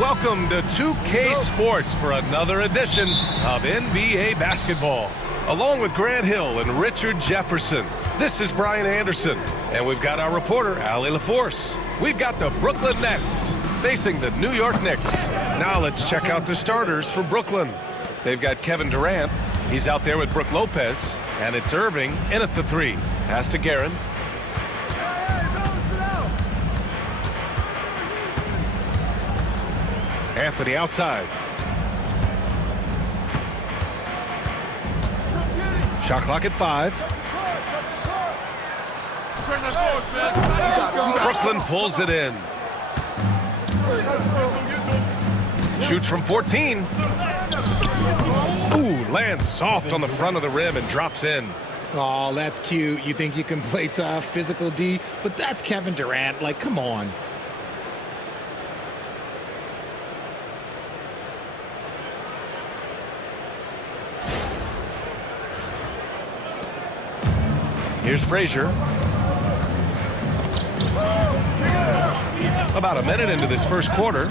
welcome to 2K Sports for another edition of NBA basketball. Along with Grant Hill and Richard Jefferson, this is Brian Anderson, and we've got our reporter, Allie LaForce. We've got the Brooklyn Nets facing the New York Knicks. Now let's check out the starters for Brooklyn. They've got Kevin Durant. He's out there with Brook Lopez, and it's Irving in at the three. Pass to Guerin. Anthony outside. Shot clock at 5. Brooklyn pulls it in. Shoots from 14. Ooh, lands soft on the front of the rim and drops in. Oh, that's cute. You think you can play tough, physical D, but that's Kevin Durant. Like, come on. Here's Frazier. About a minute into this first quarter.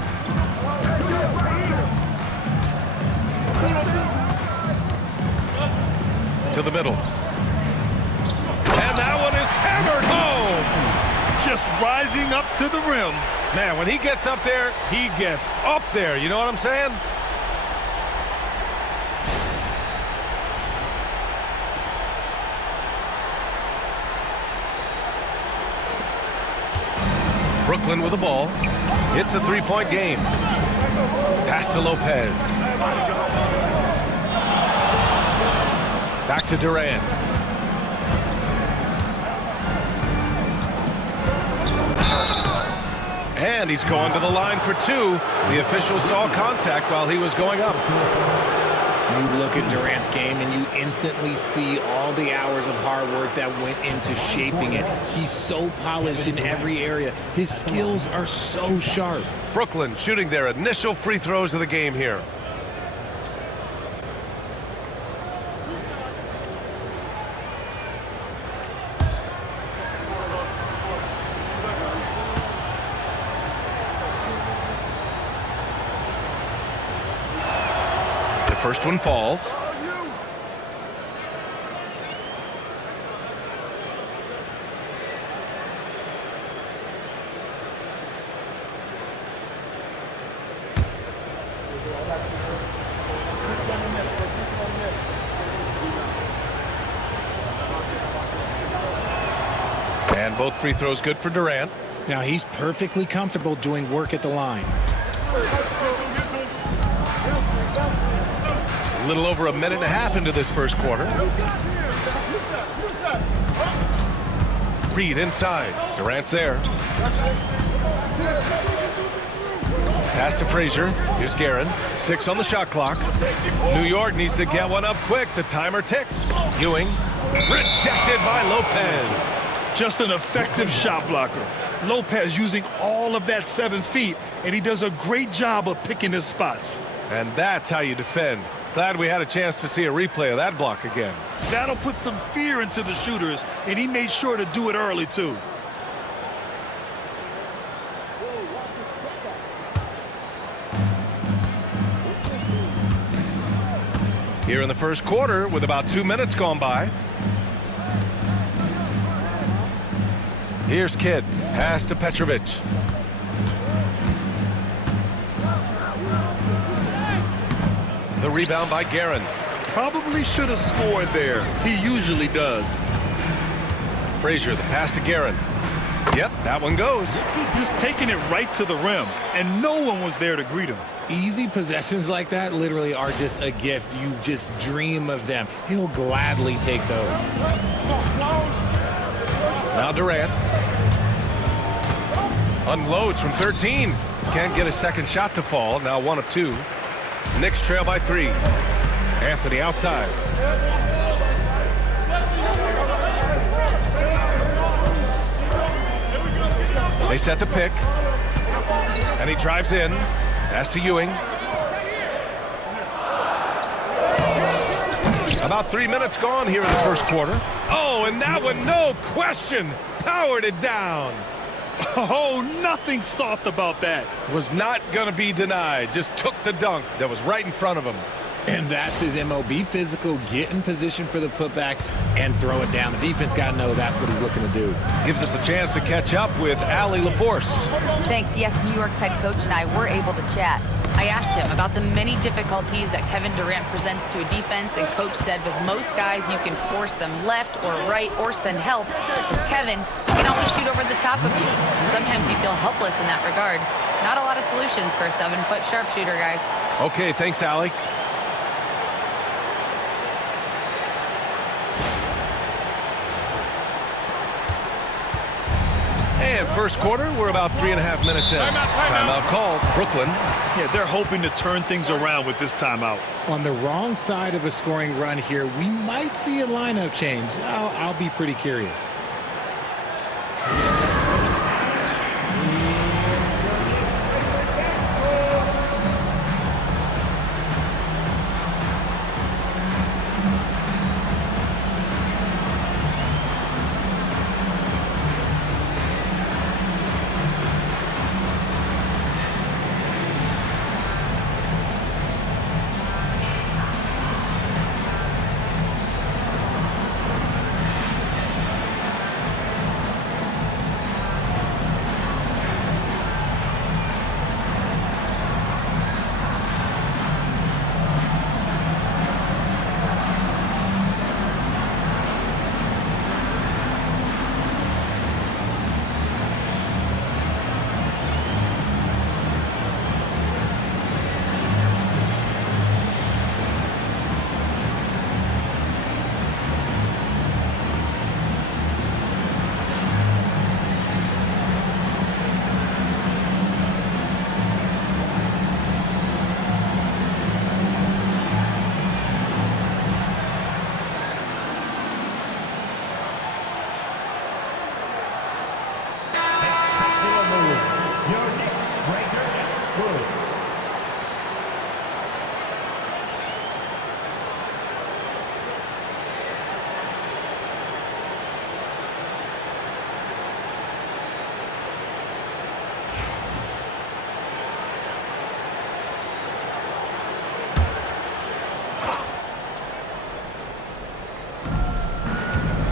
To the middle. And that one is hammered home. Just rising up to the rim. Man, when he gets up there, he gets up there. You know what I'm saying? Brooklyn with the ball. It's a three-point game. Pass to Lopez. Back to Durant. And he's going to the line for two. The official saw contact while he was going up. You look at Durant's game and you instantly see all the hours of hard work that went into shaping it. He's so polished in every area. His skills are so sharp. Brooklyn shooting their initial free throws of the game here. First one falls. And both free throws good for Durant. Now he's perfectly comfortable doing work at the line. A little over a minute and a half into this first quarter. Reed inside. Durant's there. Pass to Frazier. Here's Guerin. 6 on the shot clock. New York needs to get one up quick. The timer ticks. Ewing. Rejected by Lopez. Just an effective shot blocker. Lopez using all of that 7 feet, and he does a great job of picking his spots. And that's how you defend. Glad we had a chance to see a replay of that block again. That'll put some fear into the shooters, and he made sure to do it early, too. Here in the first quarter, with about 2 minutes gone by. Here's Kidd. Pass to Petrovic. The rebound by Guerin. Probably should have scored there. He usually does. Frazier, the pass to Guerin. Yep, that one goes. Just taking it right to the rim, and no one was there to greet him. Easy possessions like that literally are just a gift. You just dream of them. He'll gladly take those. Now Durant. Unloads from 13. Can't get a second shot to fall. Now 1 of 2. Knicks trail by 3. Anthony outside. They set the pick. And he drives in. Pass to Ewing. About 3 minutes gone here in the first quarter. Oh, and that one, no question, powered it down. Oh, nothing soft about that. Was not going to be denied. Just took the dunk that was right in front of him. And that's his MO. Be physical, get in position for the putback, and throw it down. The defense got to know that's what he's looking to do. Gives us a chance to catch up with Allie LaForce. Thanks. Yes, New York's head coach and I were able to chat. I asked him about the many difficulties that Kevin Durant presents to a defense, and coach said with most guys you can force them left or right or send help. With Kevin, he can always shoot over the top of you. Sometimes you feel helpless in that regard. Not a lot of solutions for a 7-foot sharpshooter, guys. Okay, thanks, Allie. And first quarter, we're about 3.5 minutes in. Timeout called, Brooklyn. Yeah, they're hoping to turn things around with this timeout. On the wrong side of a scoring run here, we might see a lineup change. I'll be pretty curious.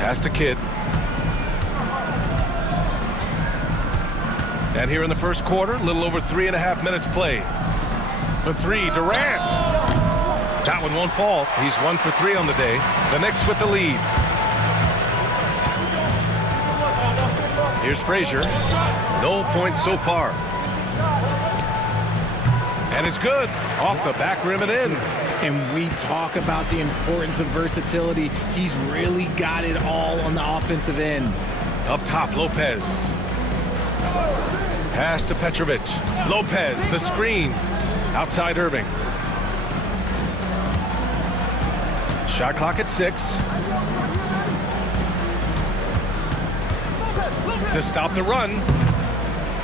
Pass to Kidd. And here in the first quarter, a little over 3.5 minutes played. For three, Durant. That one won't fall. He's 1 for 3 on the day. The Knicks with the lead. Here's Frazier. No points so far. And it's good. Off the back rim and in. And we talk about the importance of versatility. He's really got it all on the offensive end. Up top, Lopez. Pass to Petrovic. Lopez, the screen. Outside Irving. Shot clock at 6. To stop the run.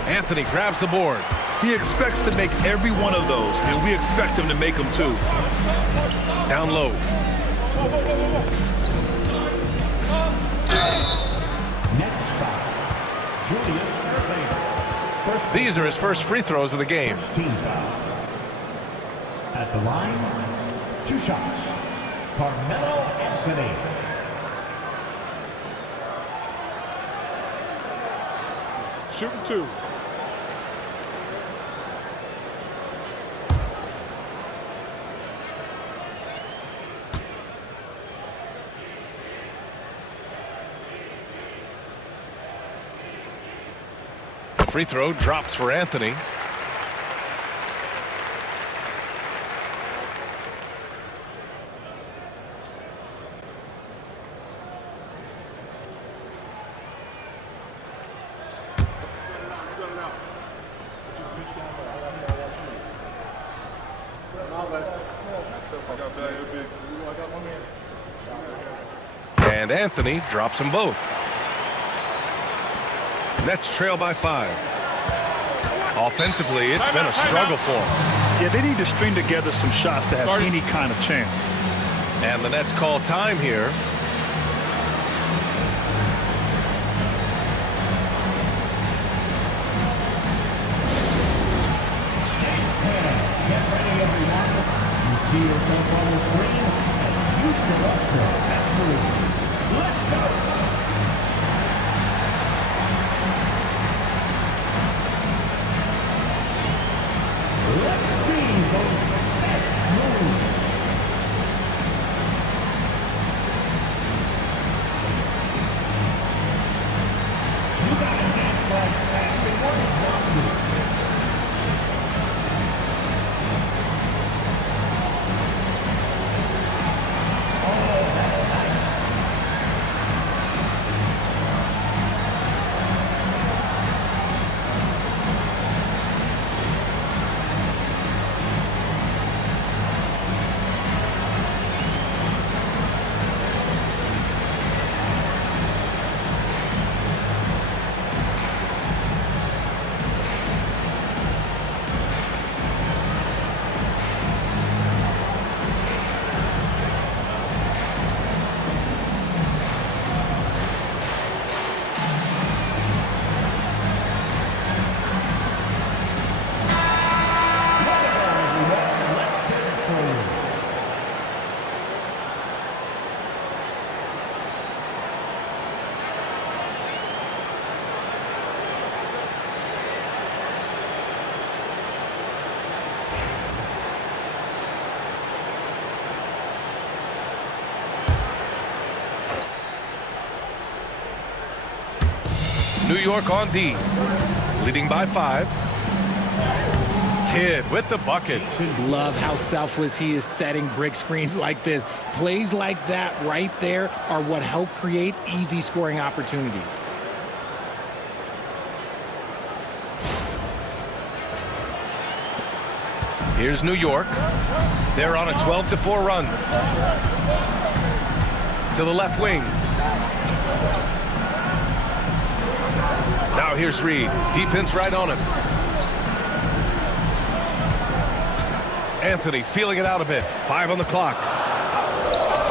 Anthony grabs the board. He expects to make every one of those, and we expect him to make them too. Down low. Next foul, Julius Erving. These are his first free throws of the game. First team foul. At the line, 2 shots. Carmelo Anthony. Shooting 2. The free throw drops for Anthony. And Anthony drops them both. Nets trail by 5. Offensively, it's been a struggle for them. Yeah, they need to string together some shots to have any kind of chance. And the Nets call time here. See yourself on the screen, and you show us your best move. Let's go! Let's see those best moves. You got a hand flag basket. What is wrong with you? Oh, that's nice. New York on D, leading by 5. Kidd with the bucket. Love how selfless he is setting brick screens like this. Plays like that right there are what help create easy scoring opportunities. Here's New York. They're on a 12-4 run. To the left wing. Now here's Reed. Defense right on him. Anthony feeling it out a bit. 5 on the clock.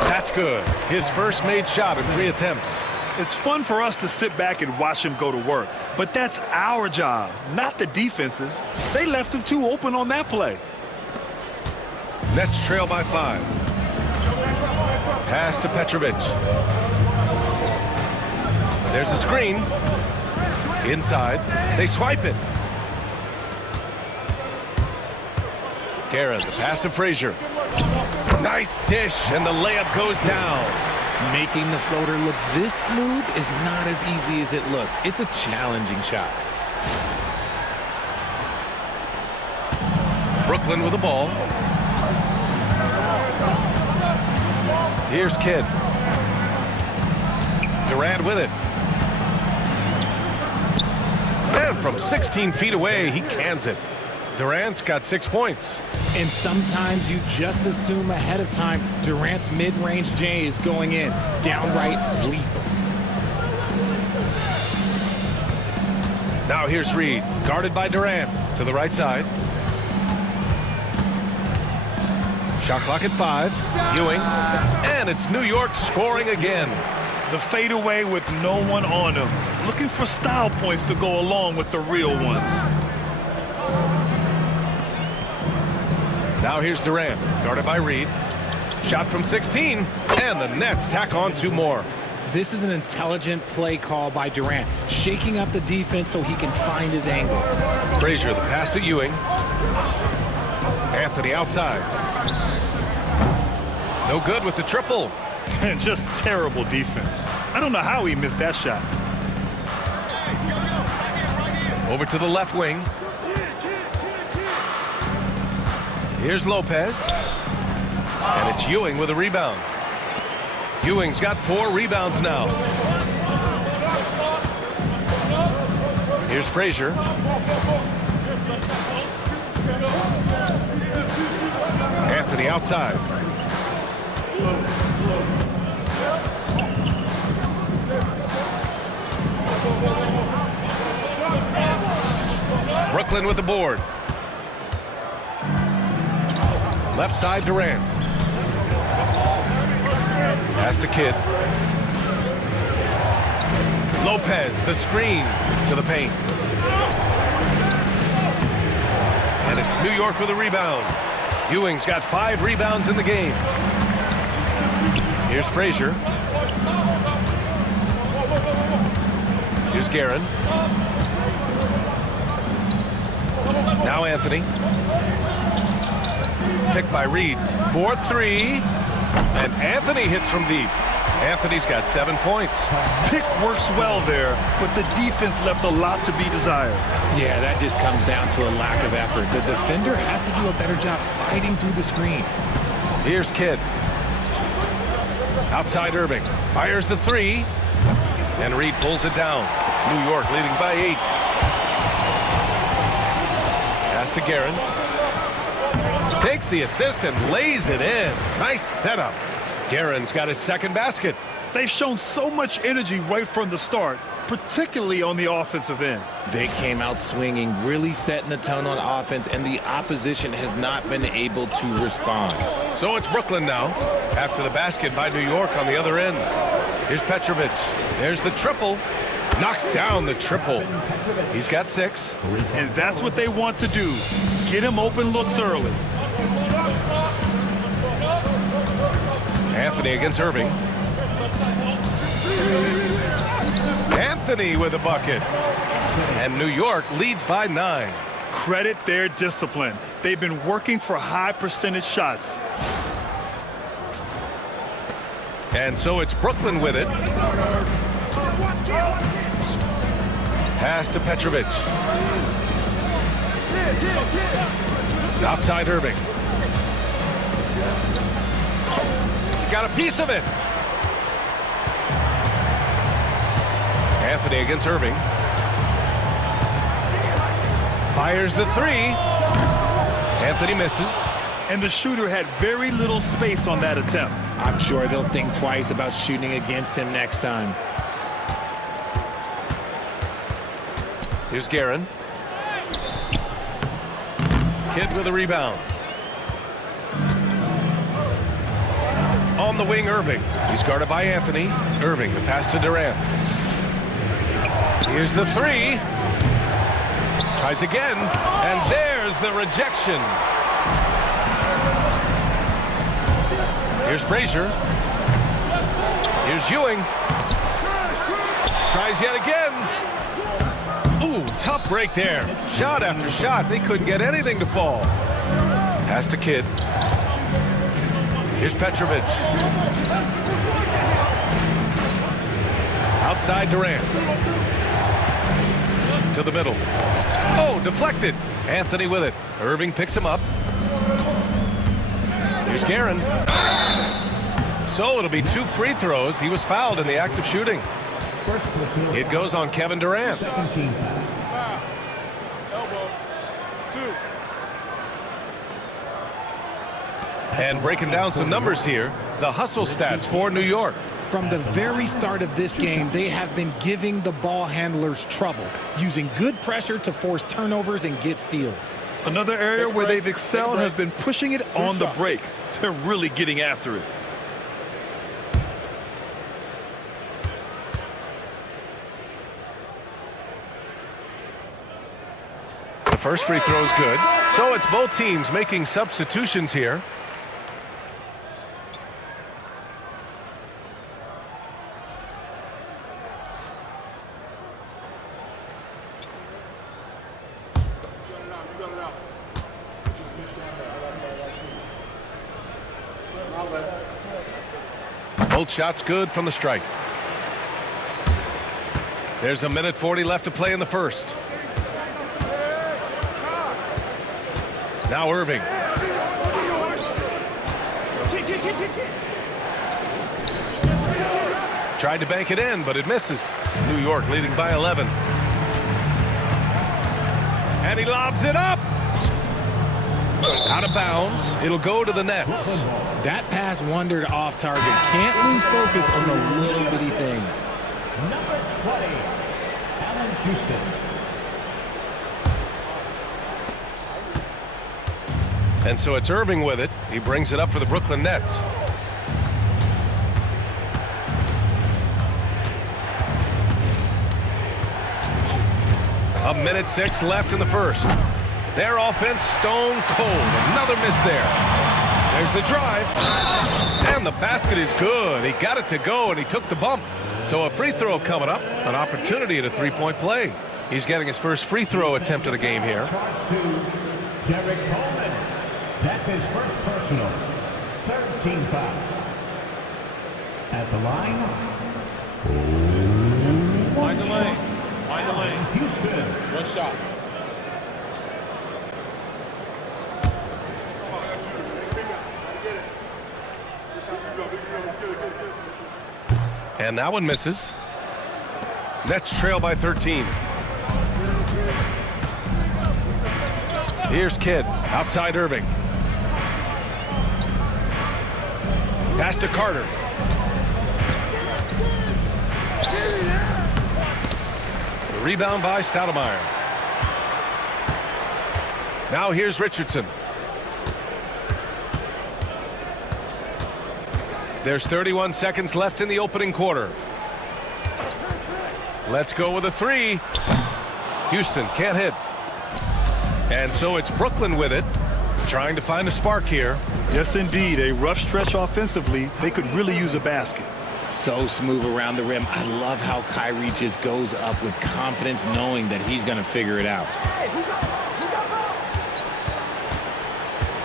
That's good. His first made shot in 3 attempts. It's fun for us to sit back and watch him go to work, but that's our job, not the defense's. They left him too open on that play. Nets trail by 5. Pass to Petrovic. There's a screen. Inside. They swipe it. Guerra, the pass to Frazier. Nice dish, and the layup goes down. Making the floater look this smooth is not as easy as it looks. It's a challenging shot. Brooklyn with the ball. Here's Kidd. Durant with it. And from 16 feet away, he cans it. Durant's got 6 points. And sometimes you just assume ahead of time Durant's mid-range J is going in. Downright lethal. Now here's Reed, guarded by Durant. To the right side. Shot clock at 5. Ewing. And it's New York scoring again. The fadeaway with no one on him. Looking for style points to go along with the real ones. Now here's Durant, guarded by Reed. Shot from 16, and the Nets tack on 2 more. This is an intelligent play call by Durant, shaking up the defense so he can find his angle. Frazier, the pass to Ewing. Anthony outside. No good with the triple. And just terrible defense. I don't know how he missed that shot. Over to the left wing. Here's Lopez. And it's Ewing with a rebound. Ewing's got 4 rebounds now. Here's Frazier. Anthony outside. Brooklyn with the board. Left side Durant. Pass to Kidd. Lopez, the screen to the paint. And it's New York with a rebound. Ewing's got 5 rebounds in the game. Here's Frazier. Here's Guerin. Now Anthony. Picked by Reed. 4-3. And Anthony hits from deep. Anthony's got 7 points. Pick works well there, but the defense left a lot to be desired. Yeah, that just comes down to a lack of effort. The defender has to do a better job fighting through the screen. Here's Kidd. Outside Irving. Fires the 3. And Reed pulls it down. New York leading by 8. Pass to Guerin. Takes the assist and lays it in. Nice setup. Guerin's got his second basket. They've shown so much energy right from the start, particularly on the offensive end. They came out swinging, really setting the tone on offense, and the opposition has not been able to respond. So it's Brooklyn now, after the basket by New York on the other end. Here's Petrovic. There's the triple. Knocks down the triple. He's got 6. And that's what they want to do. Get him open looks early. Anthony against Irving. Anthony with a bucket. And New York leads by 9. Credit their discipline. They've been working for high percentage shots. And so it's Brooklyn with it. Pass to Petrovic. Outside Irving. Got a piece of it. Anthony against Irving. Fires the 3. Anthony misses. And the shooter had very little space on that attempt. I'm sure they'll think twice about shooting against him next time. Here's Guerin. Kidd with a rebound. On the wing, Irving. He's guarded by Anthony. Irving, the pass to Durant. Here's the 3. Tries again, and there's the rejection. Here's Frazier. Here's Ewing. Tries yet again. Ooh, tough break there. Shot after shot. They couldn't get anything to fall. Pass to Kidd. Here's Petrovic. Outside Durant. To the middle. Oh, deflected. Anthony with it. Irving picks him up. Here's Guerin. So it'll be 2 free throws. He was fouled in the act of shooting. It goes on Kevin Durant. And breaking down some numbers here, the hustle stats for New York. From the very start of this game, they have been giving the ball handlers trouble, using good pressure to force turnovers and get steals. Another area where they've excelled has been pushing it on the break. They're really getting after it. The first free throw is good. So it's both teams making substitutions here. Both shots good from the strike. There's 1:40 left to play in the first. Now Irving. Tried to bank it in, but it misses. New York leading by 11. And he lobs it up. Out of bounds. It'll go to the Nets. That pass wandered off target. Can't lose focus on the little bitty things. Number 20, Allen Houston. And so it's Irving with it. He brings it up for the Brooklyn Nets. A 1:06 left in the first. Their offense stone cold. Another miss there. There's the drive. And the basket is good. He got it to go, and he took the bump. So a free throw coming up. An opportunity at a three-point play. He's getting his first free throw attempt of the game here. Derek Coleman. That's his first personal. 13 fouls. At the line. Find the lane. Find the lane. Houston. One shot. And that one misses. Nets trail by 13. Here's Kidd. Outside Irving. Pass to Carter. The rebound by Stoudemire. Now here's Richardson. There's 31 seconds left in the opening quarter. Let's go with a three. Houston can't hit. And so it's Brooklyn with it, trying to find a spark here. Yes, indeed. A rough stretch offensively. They could really use a basket. So smooth around the rim. I love how Kyrie just goes up with confidence, knowing that he's going to figure it out.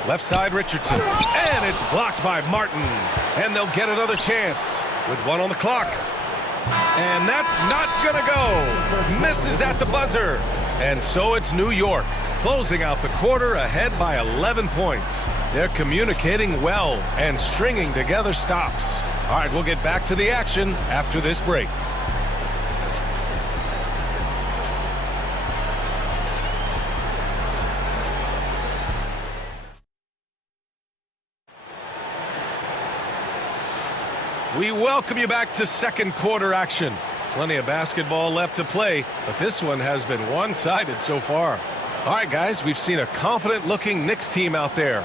Left side Richardson. And it's blocked by Martin. And they'll get another chance with one on the clock. And that's not going to go. Misses at the buzzer. And so it's New York, closing out the quarter ahead by 11 points. They're communicating well and stringing together stops. All right, we'll get back to the action after this break. We welcome you back to second quarter action. Plenty of basketball left to play, but this one has been one-sided so far. All right, guys, we've seen a confident-looking Knicks team out there.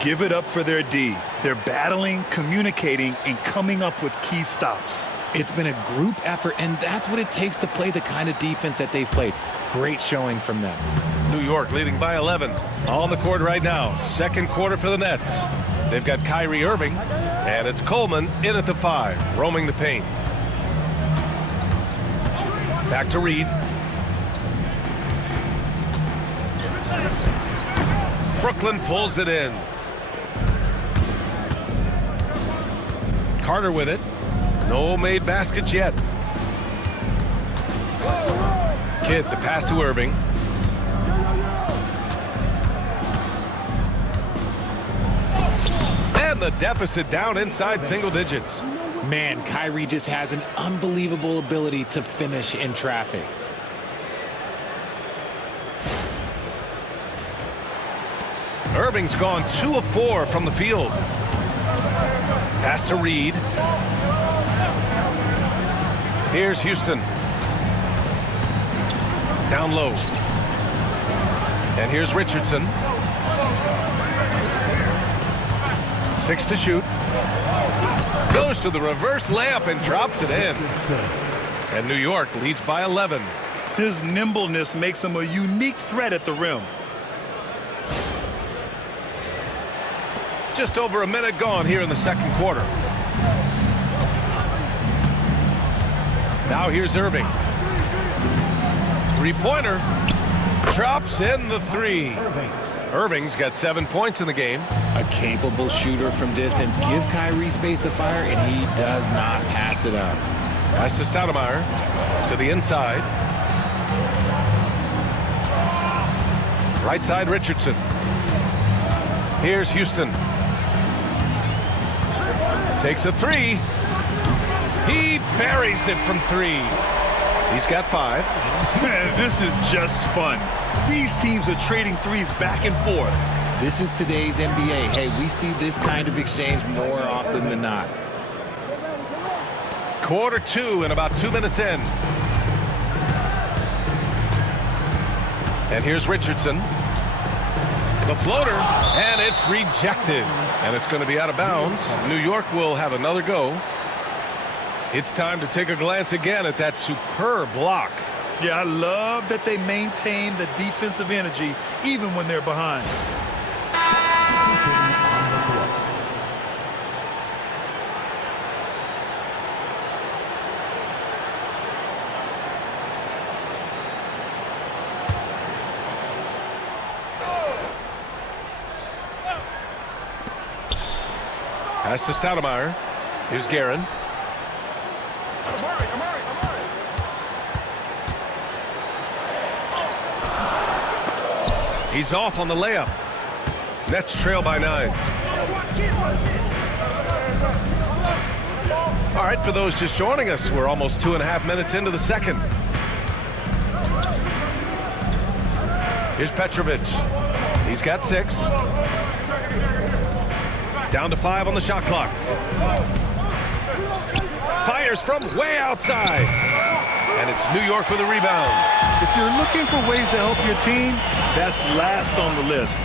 Give it up for their D. They're battling, communicating, and coming up with key stops. It's been a group effort, and that's what it takes to play the kind of defense that they've played. Great showing from them. New York leading by 11. On the court right now, second quarter for the Nets. They've got Kyrie Irving, and it's Coleman in at the 5, roaming the paint. Back to Reed. Brooklyn pulls it in. Carter with it. No made baskets yet. Kidd, the pass to Irving. And the deficit down inside single digits. Man, Kyrie just has an unbelievable ability to finish in traffic. Irving's gone 2 of 4 from the field. Pass to Reed. Here's Houston. Down low. And here's Richardson. 6 to shoot. Goes to the reverse layup and drops it in. And New York leads by 11. His nimbleness makes him a unique threat at the rim. Just over a minute gone here in the second quarter. Now here's Irving. Three-pointer. Drops in the 3. Irving's got 7 points in the game. A capable shooter from distance. Give Kyrie space to fire, and he does not pass it up. Pass to Stoudemire. To the inside. Right side Richardson. Here's Houston. Takes a 3. He buries it from 3. He's got 5. Man, this is just fun. These teams are trading threes back and forth. This is today's NBA. Hey, we see this kind of exchange more often than not. Quarter 2 and about 2 minutes in. And here's Richardson. The floater, and it's rejected. And it's going to be out of bounds. New York will have another go. It's time to take a glance again at that superb block. Yeah, I love that they maintain the defensive energy even when they're behind. Pass to Stoudemire. Here's Guerin. He's off on the layup. Nets trail by 9. All right, for those just joining us, we're almost 2.5 minutes into the second. Here's Petrovic. He's got 6. Down to 5 on the shot clock. Fires from way outside. And it's New York with a rebound. If you're looking for ways to help your team, that's last on the list.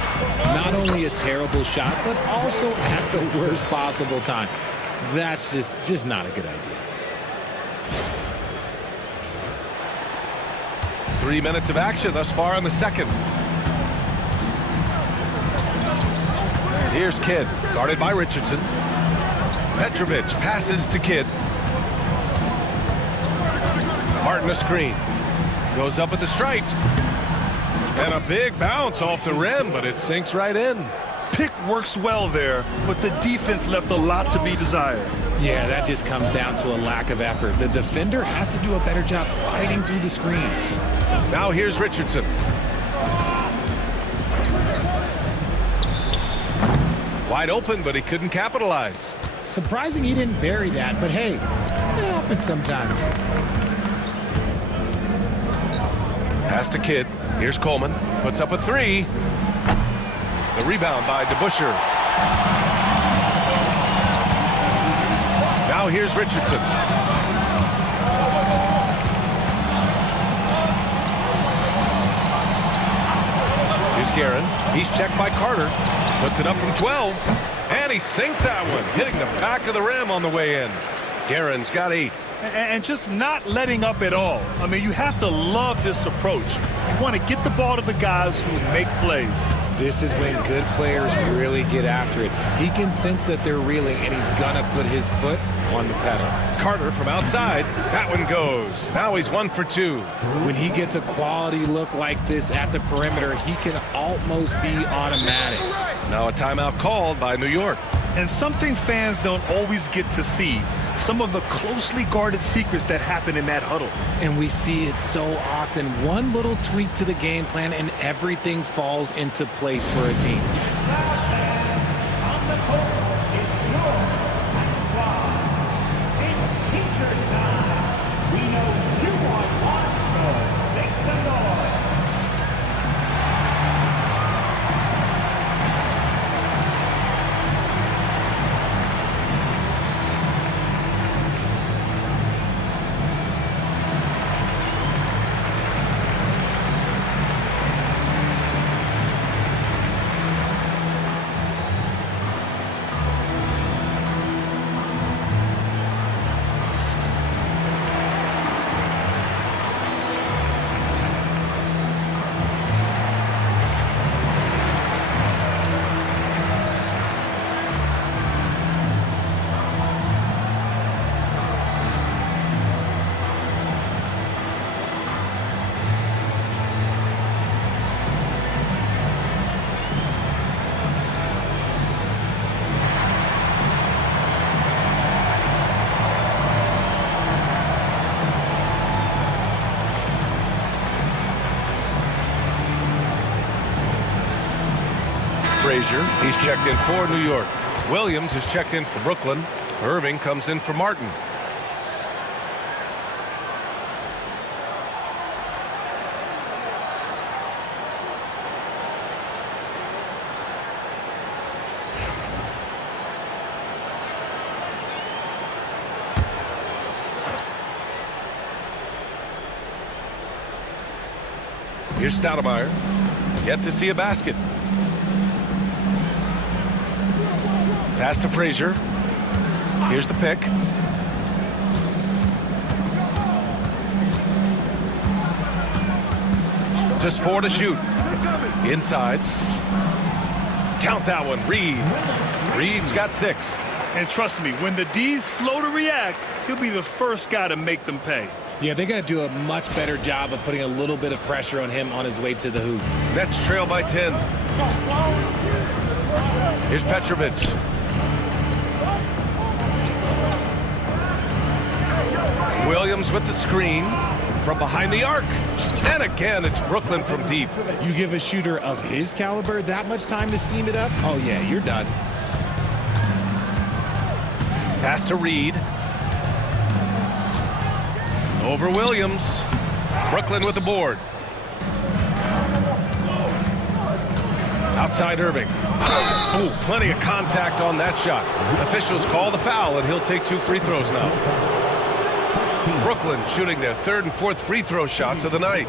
Not only a terrible shot, but also at the worst possible time. That's just not a good idea. 3 minutes of action thus far in the second. Here's Kidd, guarded by Richardson. Petrovic passes to Kidd. Martin a screen. Goes up at the stripe. And a big bounce off the rim, but it sinks right in. Pick works well there, but the defense left a lot to be desired. Yeah, that just comes down to a lack of effort. The defender has to do a better job fighting through the screen. Now here's Richardson. Wide open, but he couldn't capitalize. Surprising he didn't bury that, but hey, it happens sometimes. Pass to Kidd. Here's Coleman. Puts up a 3. The rebound by DeBusschere. Now here's Richardson. Here's Guerin. He's checked by Carter. Puts it up from 12. And he sinks that one, hitting the back of the rim on the way in. Guerin's got 8. And just not letting up at all. I mean, you have to love this approach. You want to get the ball to the guys who make plays. This is when good players really get after it. He can sense that they're reeling, and he's gonna put his foot on the pedal. Carter from outside. That one goes. Now he's 1 for 2. When he gets a quality look like this at the perimeter, he can almost be automatic. Now a timeout called by New York. And something fans don't always get to see, some of the closely guarded secrets that happen in that huddle. And we see it so often. One little tweak to the game plan and everything falls into place for a team. On the court is your squad. It's t-shirt time. We know you want one, so make some noise. Frazier, he's checked in for New York. Williams is checked in for Brooklyn. Irving comes in for Martin. Here's Stoudemire. Yet to see a basket. Pass to Frazier. Here's the pick. Just 4 to shoot. Inside. Count that one, Reed. Reed's got 6. And trust me, when the D's slow to react, he'll be the first guy to make them pay. Yeah, they got to do a much better job of putting a little bit of pressure on him on his way to the hoop. Nets trail by 10. Here's Petrovic. Williams with the screen from behind the arc. And again, it's Brooklyn from deep. You give a shooter of his caliber that much time to seam it up, oh yeah, you're done. Pass to Reed. Over Williams. Brooklyn with the board. Outside Irving. Ooh, plenty of contact on that shot. Officials call the foul, and he'll take 2 free throws now. Brooklyn shooting their 3rd and 4th free throw shots of the night.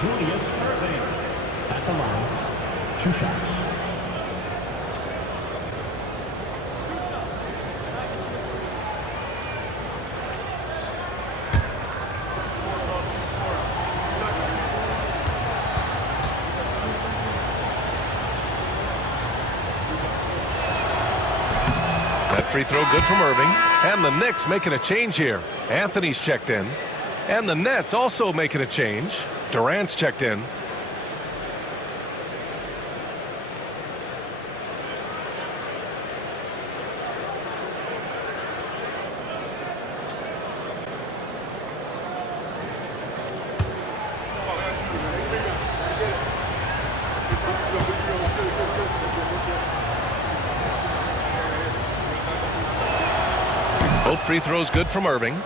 Julius Irving at the line. 2 shots. That free throw good from Irving. And the Knicks making a change here. Anthony's checked in. And the Nets also making a change. Durant's checked in. Both free throws good from Irving.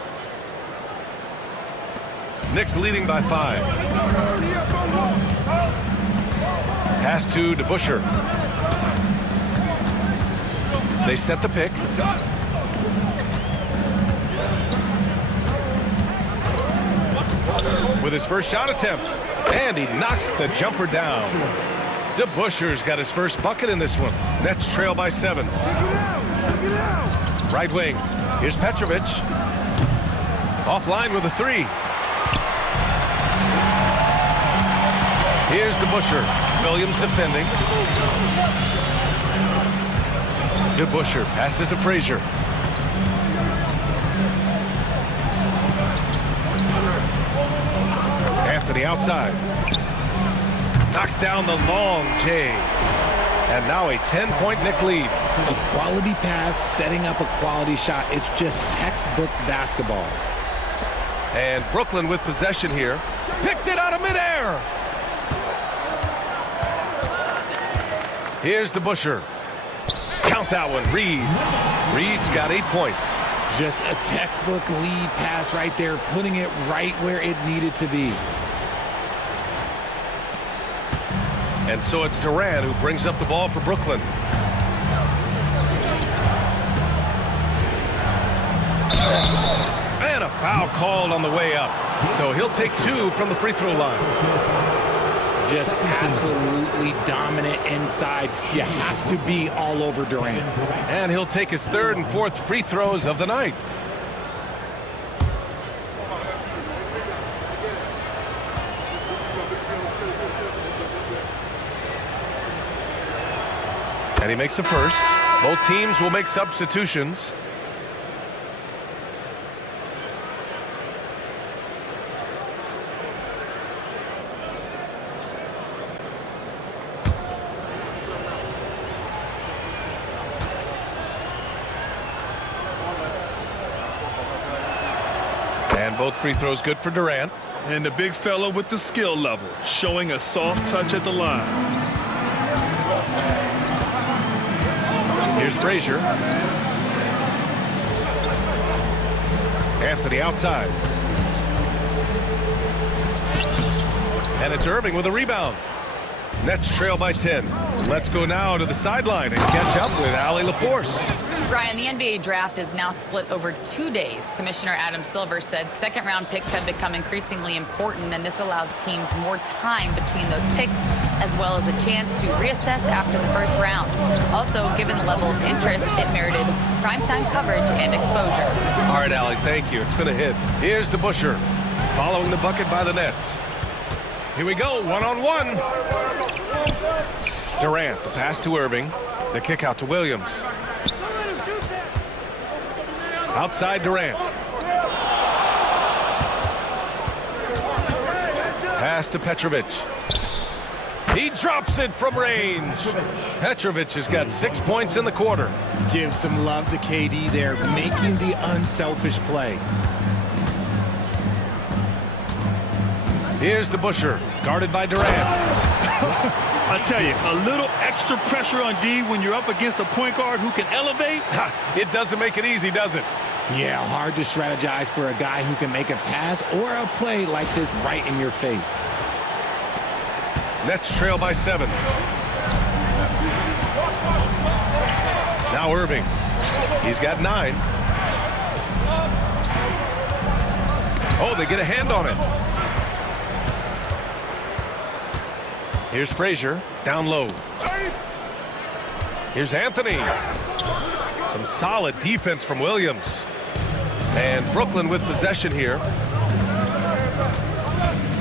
Knicks leading by 5. Pass to DeBusschere. They set the pick. With his first shot attempt. And he knocks the jumper down. DeBusschere's got his first bucket in this one. Nets trail by 7. Right wing. Here's Petrovic. Offline with a 3. Here's DeBusschere. Williams defending. DeBusschere passes to Frazier. Anthony outside. Knocks down the long J. And now a 10-point Knick lead. A quality pass, setting up a quality shot. It's just textbook basketball. And Brooklyn with possession here. Picked it out of midair. Here's DeBusschere. Count that one, Reed. Reed's got 8 points. Just a textbook lead pass right there, putting it right where it needed to be. And so it's Durant who brings up the ball for Brooklyn. And a foul called on the way up. So he'll take 2 from the free throw line. Just absolutely dominant inside. You have to be all over Durant. And he'll take his 3rd and 4th free throws of the night. And he makes the first. Both teams will make substitutions. And both free throws good for Durant. And the big fella with the skill level, showing a soft touch at the line. Here's Frazier. Anthony outside. And it's Irving with a rebound. Nets trail by 10. Let's go now to the sideline and catch up with Allie LaForce. Brian, the NBA draft is now split over 2 days. Commissioner Adam Silver said second-round picks have become increasingly important, and this allows teams more time between those picks, as well as a chance to reassess after the first round. Also, given the level of interest, it merited primetime coverage and exposure. All right, Allie, thank you. It's been a hit. Here's DeBusschere, following the bucket by the Nets. Here we go, one-on-one. Durant, the pass to Irving. The kick out to Williams. Outside Durant. Pass to Petrovic. He drops it from range. Petrovic has got 6 points in the quarter. Give some love to KD there, making the unselfish play. Here's to Busher, guarded by Durant. I tell you, a little extra pressure on D when you're up against a point guard who can elevate. It doesn't make it easy, does it? Yeah, hard to strategize for a guy who can make a pass or a play like this right in your face. Nets trail by 7. Now Irving. He's got 9. Oh, they get a hand on it. Here's Frazier, down low. Here's Anthony. Some solid defense from Williams. And Brooklyn with possession here.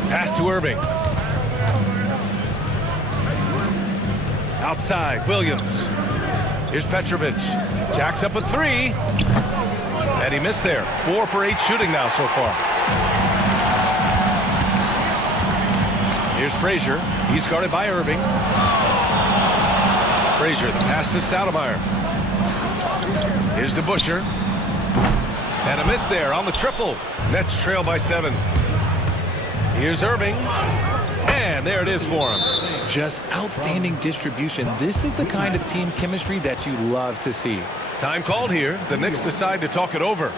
Pass to Irving. Outside, Williams. Here's Petrovic. Jacks up a 3. And he missed there. 4 for 8 shooting now so far. Here's Frazier. He's guarded by Irving. Frazier, the pass to Stoudemire. Here's to Busher. And a miss there on the triple. Nets trail by 7. Here's Irving. And there it is for him. Just outstanding distribution. This is the kind of team chemistry that you love to see. Time called here. The Knicks decide to talk it over.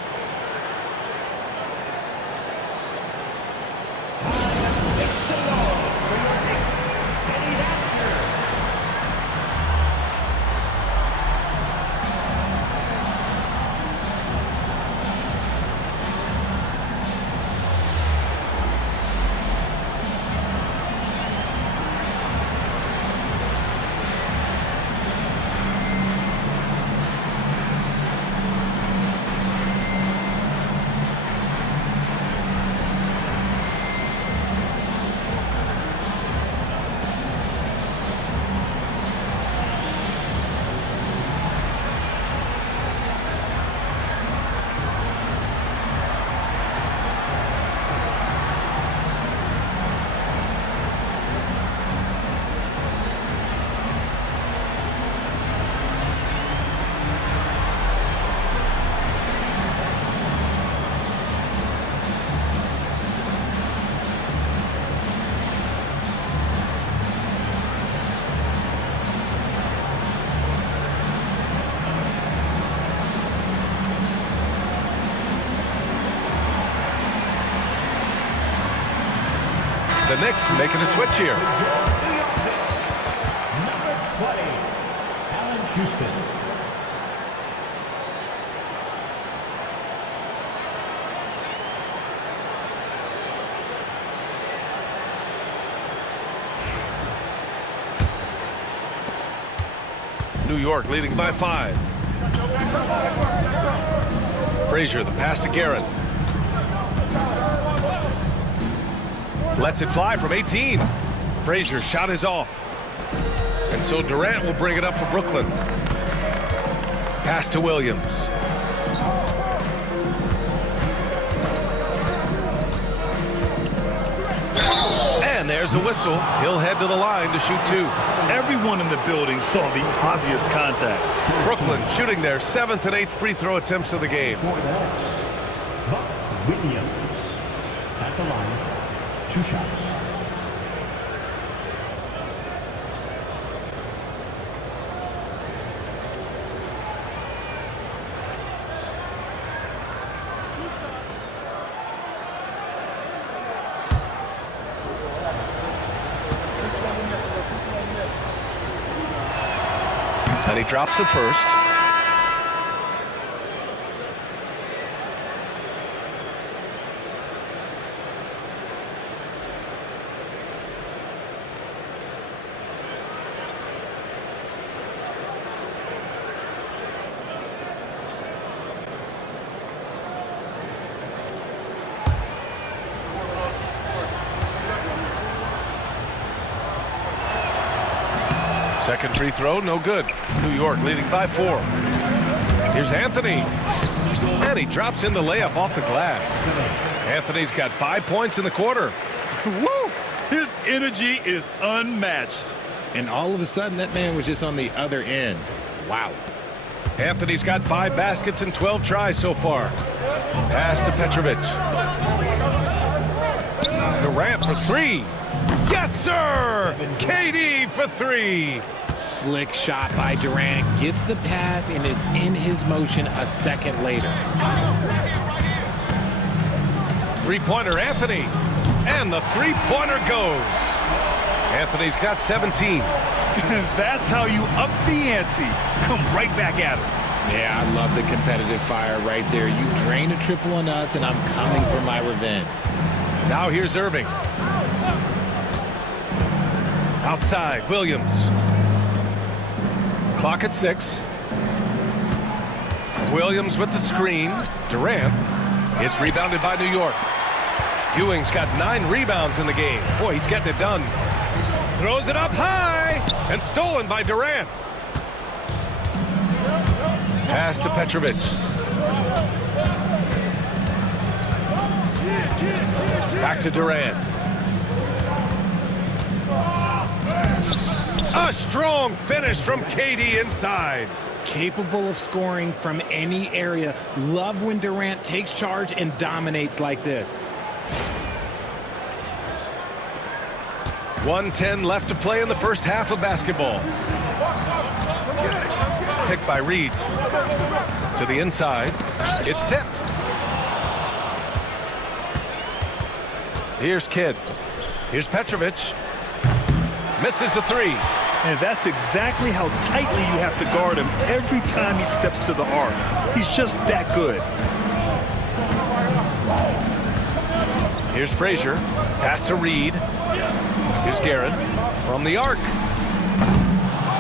The Knicks making a switch here. Number 20, Allen Houston. New York leading by 5. Frazier, the pass to Garrett. Lets it fly from 18. Frazier's shot is off. And so Durant will bring it up for Brooklyn. Pass to Williams. And there's a whistle. He'll head to the line to shoot 2. Everyone in the building saw the obvious contact. Brooklyn shooting their 7th and 8th free throw attempts of the game. For that, Buck Williams at the line. 2 shots. And he drops it first. Second free throw, no good. New York leading by 4. Here's Anthony. And he drops in the layup off the glass. Anthony's got 5 points in the quarter. Woo! His energy is unmatched. And all of a sudden, that man was just on the other end. Wow. Anthony's got 5 baskets and 12 tries so far. Pass to Petrovic. Durant for 3. Yes, sir! KD for 3. Slick shot by Durant. Gets the pass and is in his motion a second later. Three-pointer, Anthony. And the three-pointer goes. Anthony's got 17. That's how you up the ante. Come right back at him. Yeah, I love the competitive fire right there. You drain a triple on us, and I'm coming for my revenge. Now here's Irving. Outside, Williams. Clock at 6. Williams with the screen. Durant. It's rebounded by New York. Ewing's got 9 rebounds in the game. Boy, he's getting it done. Throws it up high and stolen by Durant. Pass to Petrovic. Back to Durant. A strong finish from KD inside. Capable of scoring from any area. Love when Durant takes charge and dominates like this. 1:10 left to play in the first half of basketball. Picked by Reed. To the inside. It's tipped. Here's Kidd. Here's Petrovic. Misses a 3. And that's exactly how tightly you have to guard him every time he steps to the arc. He's just that good. Here's Frazier. Pass to Reed. Here's Garrett from the arc.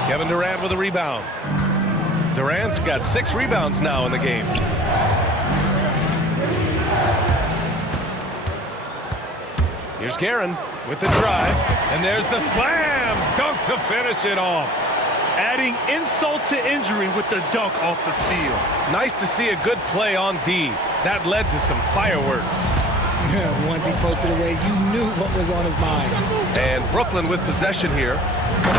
Kevin Durant with a rebound. Durant's got 6 rebounds now in the game. Here's Guerin with the drive. And there's the slam dunk to finish it off. Adding insult to injury with the dunk off the steal. Nice to see a good play on D. That led to some fireworks. Once he poked it away, you knew what was on his mind. And Brooklyn with possession here.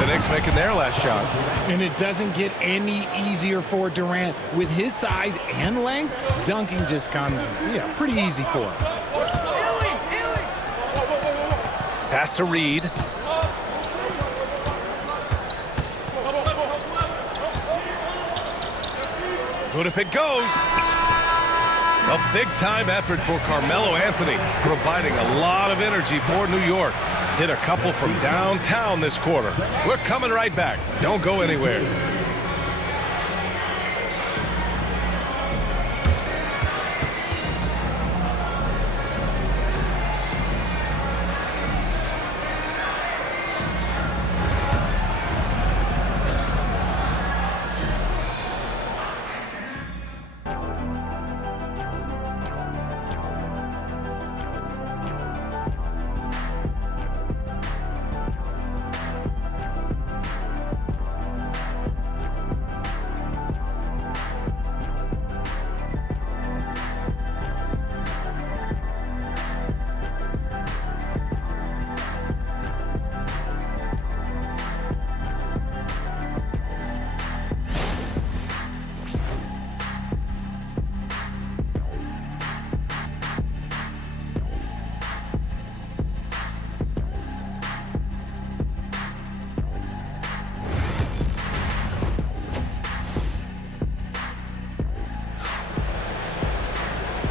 The Knicks making their last shot. And it doesn't get any easier for Durant. With his size and length, dunking just comes, pretty easy for him. Pass to Reed. Good if it goes. A big-time effort for Carmelo Anthony, providing a lot of energy for New York. Hit a couple from downtown this quarter. We're coming right back. Don't go anywhere.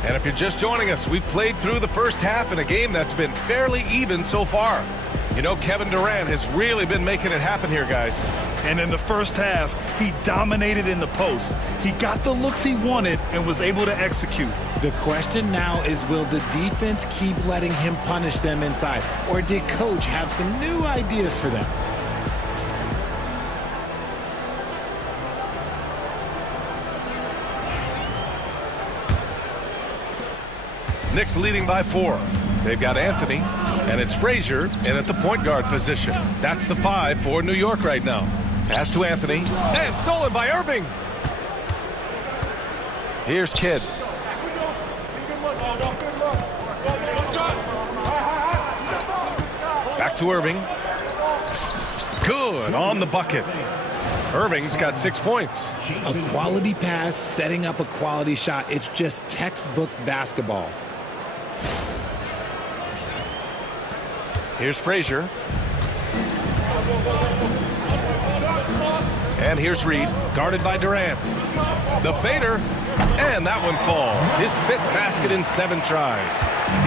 And if you're just joining us, we've played through the first half in a game that's been fairly even so far. You know, Kevin Durant has really been making it happen here, guys. And in the first half, he dominated in the post. He got the looks he wanted and was able to execute. The question now is, will the defense keep letting him punish them inside? Or did Coach have some new ideas for them? Knicks leading by 4. They've got Anthony, and it's Frazier in at the point guard position. That's the 5 for New York right now. Pass to Anthony. And stolen by Irving. Here's Kidd. Back to Irving. Good on the bucket. Irving's got 6 points. A quality pass, setting up a quality shot. It's just textbook basketball. Here's Frazier. And here's Reed, guarded by Durant. The fader, and that one falls. His 5th basket in 7 tries.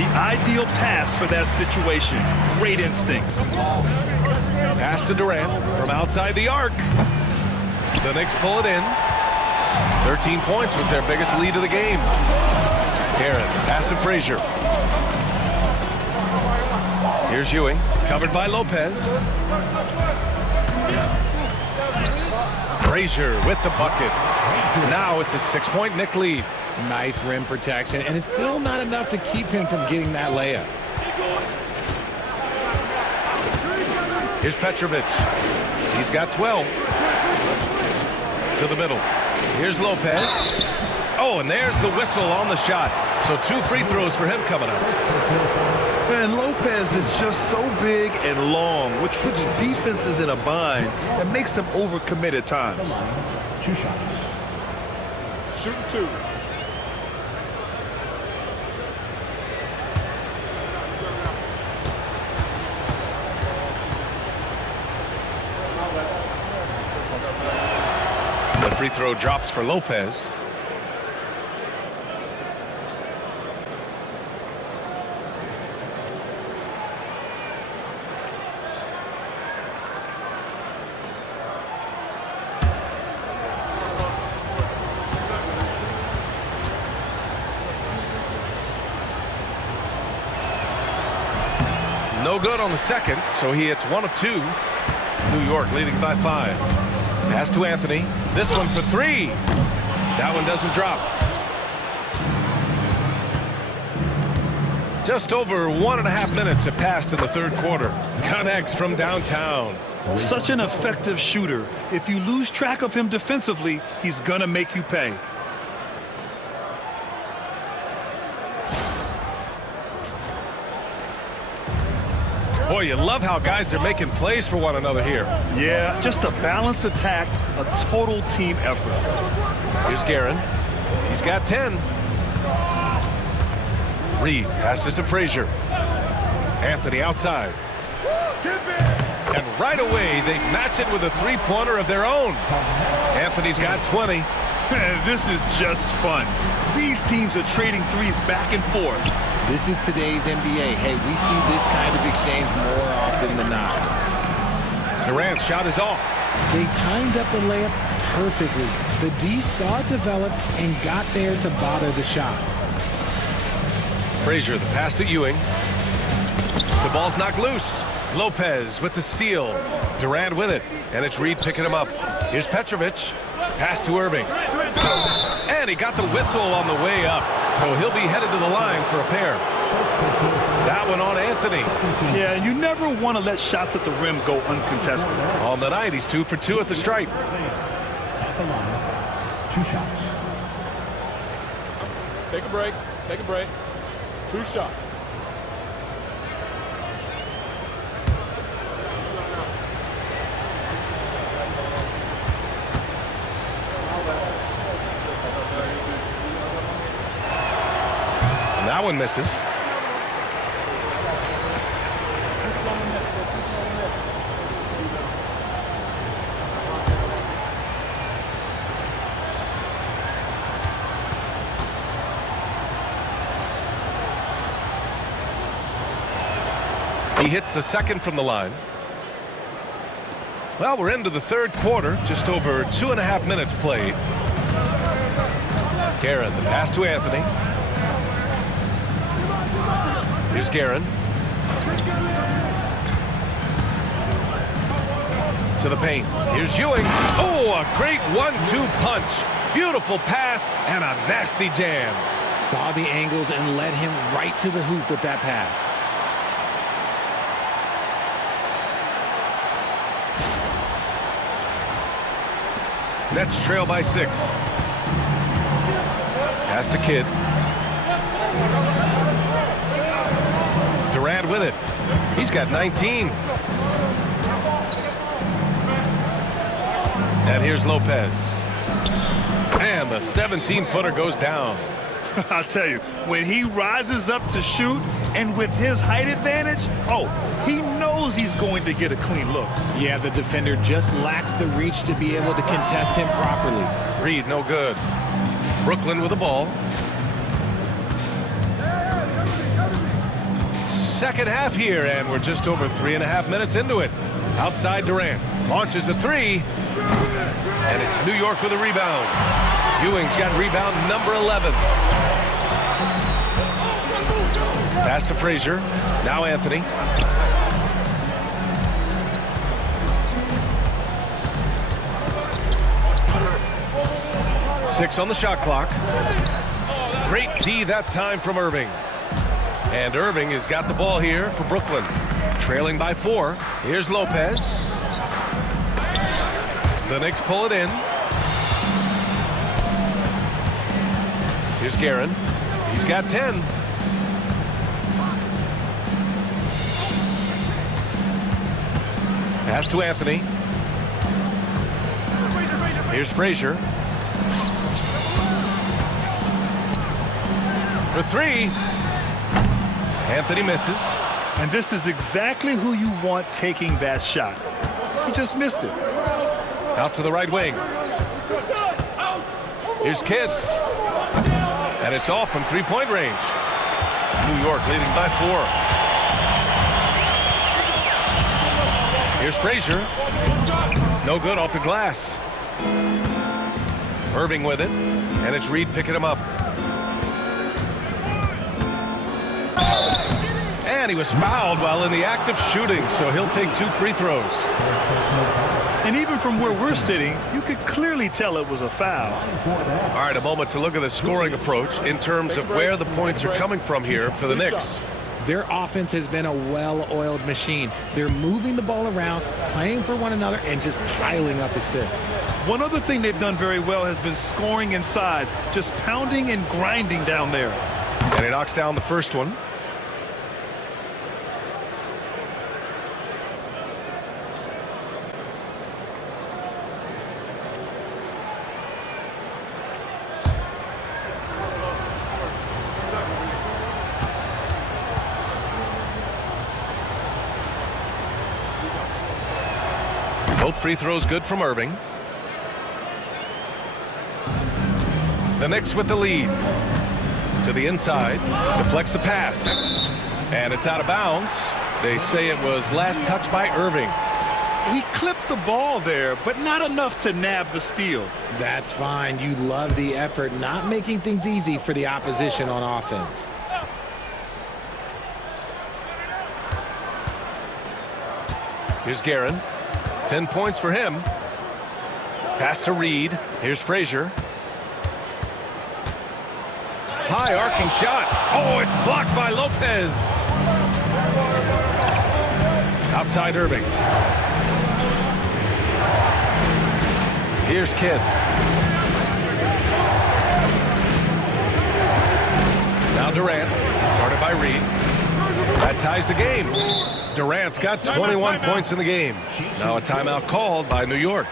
The ideal pass for that situation. Great instincts. Pass to Durant from outside the arc. The Knicks pull it in. 13 points was their biggest lead of the game. Garrett, pass to Frazier. Here's Ewing, covered by Lopez. Frazier with the bucket. Now it's a 6-point Knick lead. Nice rim protection, and it's still not enough to keep him from getting that layup. Here's Petrovic. He's got 12. To the middle. Here's Lopez. Oh, and there's the whistle on the shot. So 2 free throws for him coming up. And Lopez is just so big and long, which puts defenses in a bind and makes them overcommit at times. 2 shots. Shooting 2. The free throw drops for Lopez. No good on the second, so he hits 1 of 2. New York leading by 5. Pass to Anthony. This one for 3. That one doesn't drop. Just over 1.5 minutes have passed in the 3rd quarter. Connects from downtown. Such an effective shooter. If you lose track of him defensively, he's gonna make you pay. Boy, you love how guys are making plays for one another here. Yeah, just a balanced attack, a total team effort. Here's Guerin. He's got 10. Reed passes to Frazier. Anthony outside. And right away, they match it with a 3-pointer of their own. Anthony's got 20. This is just fun. These teams are trading threes back and forth. This is today's NBA. Hey, we see this kind of exchange more often than not. Durant's shot is off. They timed up the layup perfectly. The D saw it develop and got there to bother the shot. Frazier, the pass to Ewing. The ball's knocked loose. Lopez with the steal. Durant with it, and it's Reed picking him up. Here's Petrovic. Pass to Irving. And he got the whistle on the way up, so he'll be headed to the line for a pair. That one on Anthony. Yeah, you never want to let shots at the rim go uncontested. On the night, he's 2 for 2 at the stripe. At the line. 2 shots. Take a break. Take a break. 2 shots. And that one misses. He hits the second from the line. Well, we're into the 3rd quarter, just over 2.5 minutes played. Guerin, the pass to Anthony. Here's Guerin. To the paint. Here's Ewing. Oh, a great 1-2 punch. Beautiful pass and a nasty jam. Saw the angles and led him right to the hoop with that pass. Nets trail by 6. Pass to Kidd. Durant with it. He's got 19. And here's Lopez. And the 17-footer goes down. I'll tell you, when he rises up to shoot and with his height advantage, he knows he's going to get a clean look. Yeah, the defender just lacks the reach to be able to contest him properly. Reed, no good. Brooklyn with the ball. Second half here, and we're just over 3.5 minutes into it. Outside Durant. Launches a three. And it's New York with a rebound. Ewing's got rebound number 11. Pass to Frazier. Now Anthony. Six on the shot clock. Great D that time from Irving. And Irving has got the ball here for Brooklyn. Trailing by 4. Here's Lopez. The Knicks pull it in. Here's Guerin. He's got 10. Pass to Anthony. Here's Frazier. For 3. Anthony misses. And this is exactly who you want taking that shot. He just missed it. Out to the right wing. Here's Kidd. And it's off from three-point range. New York leading by 4. Here's Frazier. No good off the glass. Irving with it. And it's Reed picking him up. And he was fouled while in the act of shooting, so he'll take 2 free throws. And even from where we're sitting, you could clearly tell it was a foul. All right, a moment to look at the scoring approach in terms of where the points are coming from here for the Knicks. Their offense has been a well-oiled machine. They're moving the ball around, playing for one another, and just piling up assists. One other thing they've done very well has been scoring inside, just pounding and grinding down there. And he knocks down the first one. Both free throws good from Irving. The Knicks with the lead. To the inside. Deflects the pass. And it's out of bounds. They say it was last touched by Irving. He clipped the ball there, but not enough to nab the steal. That's fine. You love the effort, not making things easy for the opposition on offense. Here's Guerin. 10 points for him. Pass to Reed. Here's Frazier. High arcing shot. Oh, it's blocked by Lopez. Outside Irving. Here's Kidd. Now Durant. Guarded by Reed. That ties the game. Durant's got 21 points in the game. Now a timeout called by New York.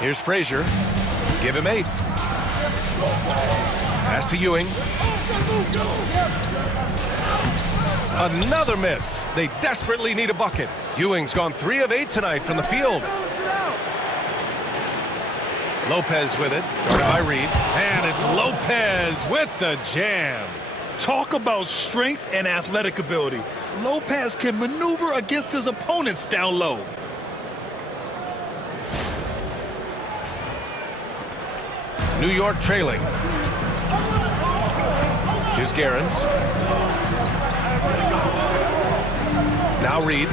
Here's Frazier. Give him 8. Pass to Ewing. Another miss. They desperately need a bucket. Ewing's gone 3 of 8 tonight from the field. Lopez with it. Guarded by Reed. And it's Lopez with the jam. Talk about strength and athletic ability. Lopez can maneuver against his opponents down low. New York trailing. Here's Guerin. Now Reed.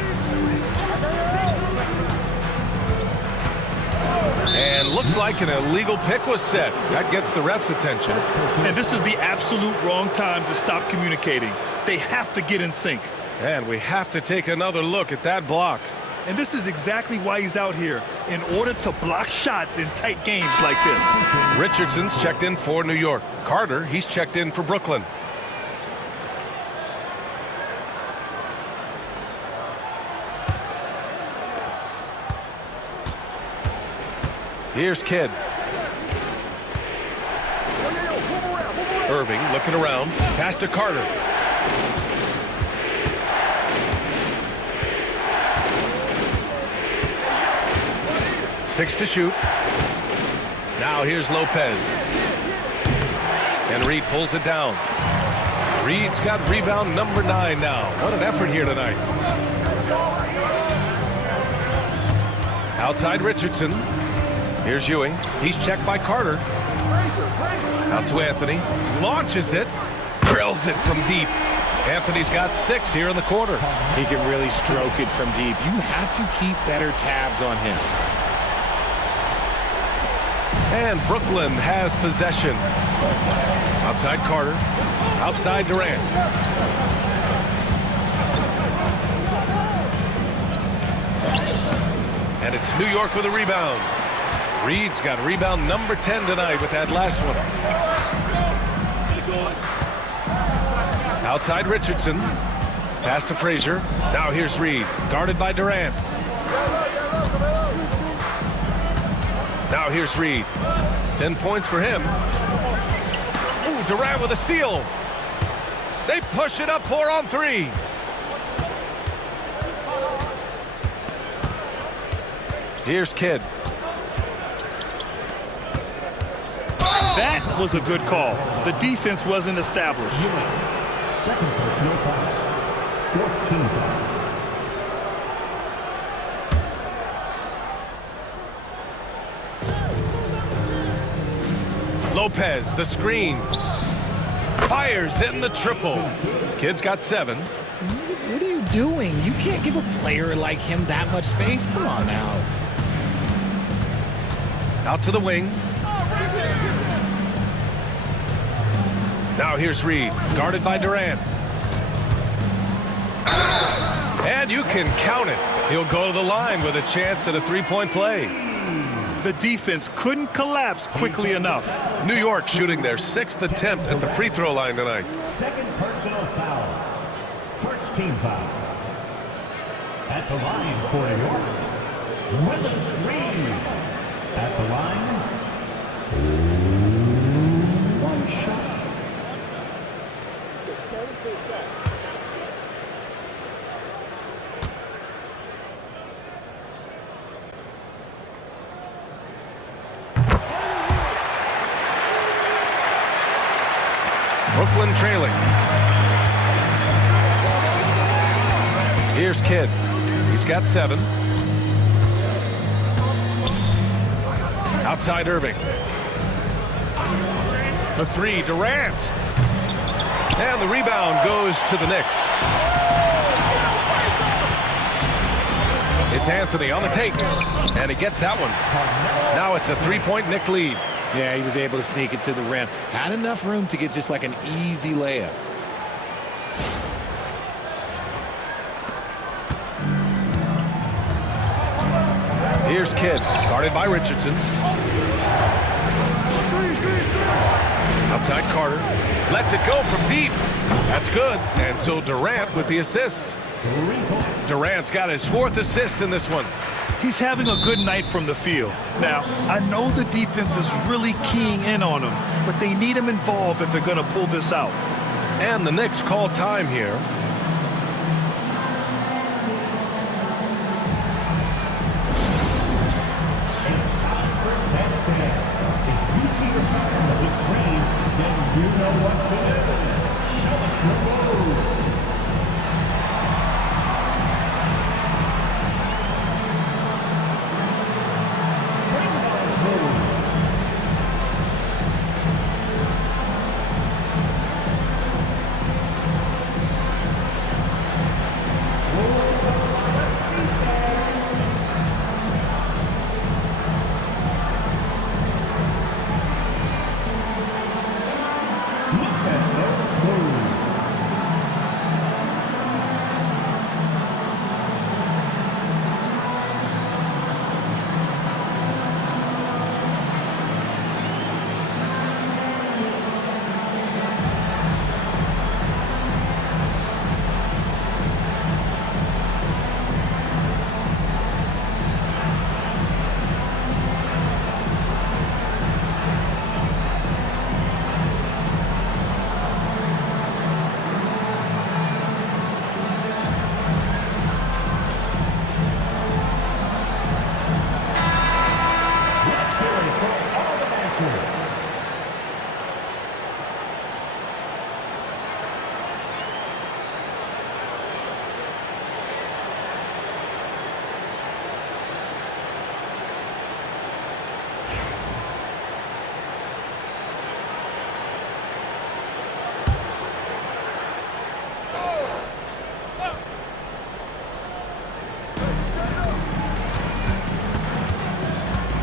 And looks like an illegal pick was set. That gets the ref's attention. And this is the absolute wrong time to stop communicating. They have to get in sync. And we have to take another look at that block. And this is exactly why he's out here, in order to block shots in tight games like this. Richardson's checked in for New York. Carter, he's checked in for Brooklyn. Here's Kidd. Irving looking around. Pass to Carter. Six to shoot. Now here's Lopez. And Reed pulls it down. Reed's got rebound number 9 now. What an effort here tonight. Outside Richardson. Here's Ewing. He's checked by Carter. Out to Anthony. Launches it. Drills it from deep. Anthony's got 6 here in the quarter. He can really stroke it from deep. You have to keep better tabs on him. And Brooklyn has possession. Outside Carter. Outside Durant. And it's New York with a rebound. Reed's got rebound number 10 tonight with that last one. Outside Richardson. Pass to Frazier. Now here's Reed. Guarded by Durant. Now here's Reed. 10 points for him. Ooh, Durant with a steal. They push it up 4 on 3. Here's Kidd. That was a good call. The defense wasn't established. Second personal foul. 4th team foul. Lopez, the screen. Fires in the triple. Kidd's got 7. What are you doing? You can't give a player like him that much space. Come on now. Out to the wing. Now here's Reed, guarded by Durant. And you can count it. He'll go to the line with a chance at a 3-point play. The defense couldn't collapse quickly enough. New York shooting their 6th attempt at the free throw line tonight. Second personal foul. 1st team foul. At the line for New York, Willis Reed. At the line, 1 shot. Brooklyn trailing. Here's Kidd. He's got 7. Outside Irving. The 3, Durant. And the rebound goes to the Knicks. It's Anthony on the take. And he gets that one. Now it's a 3-point Knick lead. Yeah, he was able to sneak it to the rim. Had enough room to get just like an easy layup. Here's Kidd, guarded by Richardson. Outside Carter. Lets it go from deep. That's good. And so Durant with the assist. Durant's got his 4th assist in this one. He's having a good night from the field. Now, I know the defense is really keying in on him, but they need him involved if they're going to pull this out. And the Knicks call time here. It's time for testing. If you see yourself on the big screen, then you know what to do. Show us your moves. Bring those moves.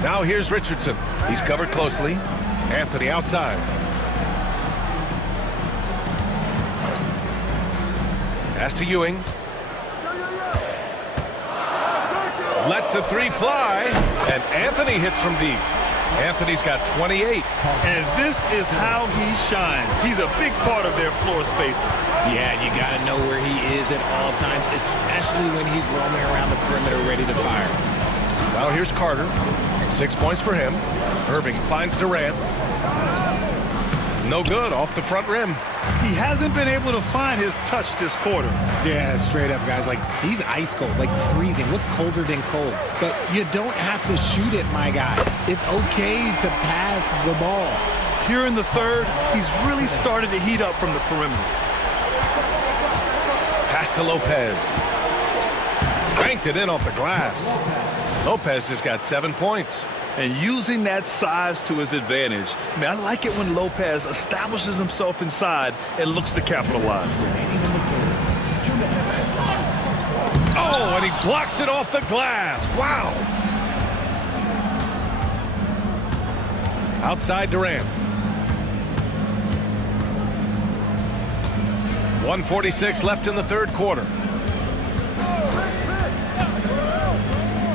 Now here's Richardson. He's covered closely. Anthony outside. Pass to Ewing. Lets the three fly, and Anthony hits from deep. Anthony's got 28. And this is how he shines. He's a big part of their floor spacing. Yeah, you got to know where he is at all times, especially when he's roaming around the perimeter ready to fire. Now here's Carter. 6 points for him. Irving finds Durant. No good, off the front rim. He hasn't been able to find his touch this quarter. Yeah, straight up, guys. Like, he's ice cold, like freezing. What's colder than cold? But you don't have to shoot it, my guy. It's okay to pass the ball. Here in the third, he's really started to heat up from the perimeter. Pass to Lopez. Banked it in off the glass. Lopez has got 7 points. And using that size to his advantage. I mean, I like it when Lopez establishes himself inside and looks to capitalize. Oh, and he blocks it off the glass. Wow. Outside Durant. 1:46 left in the third quarter.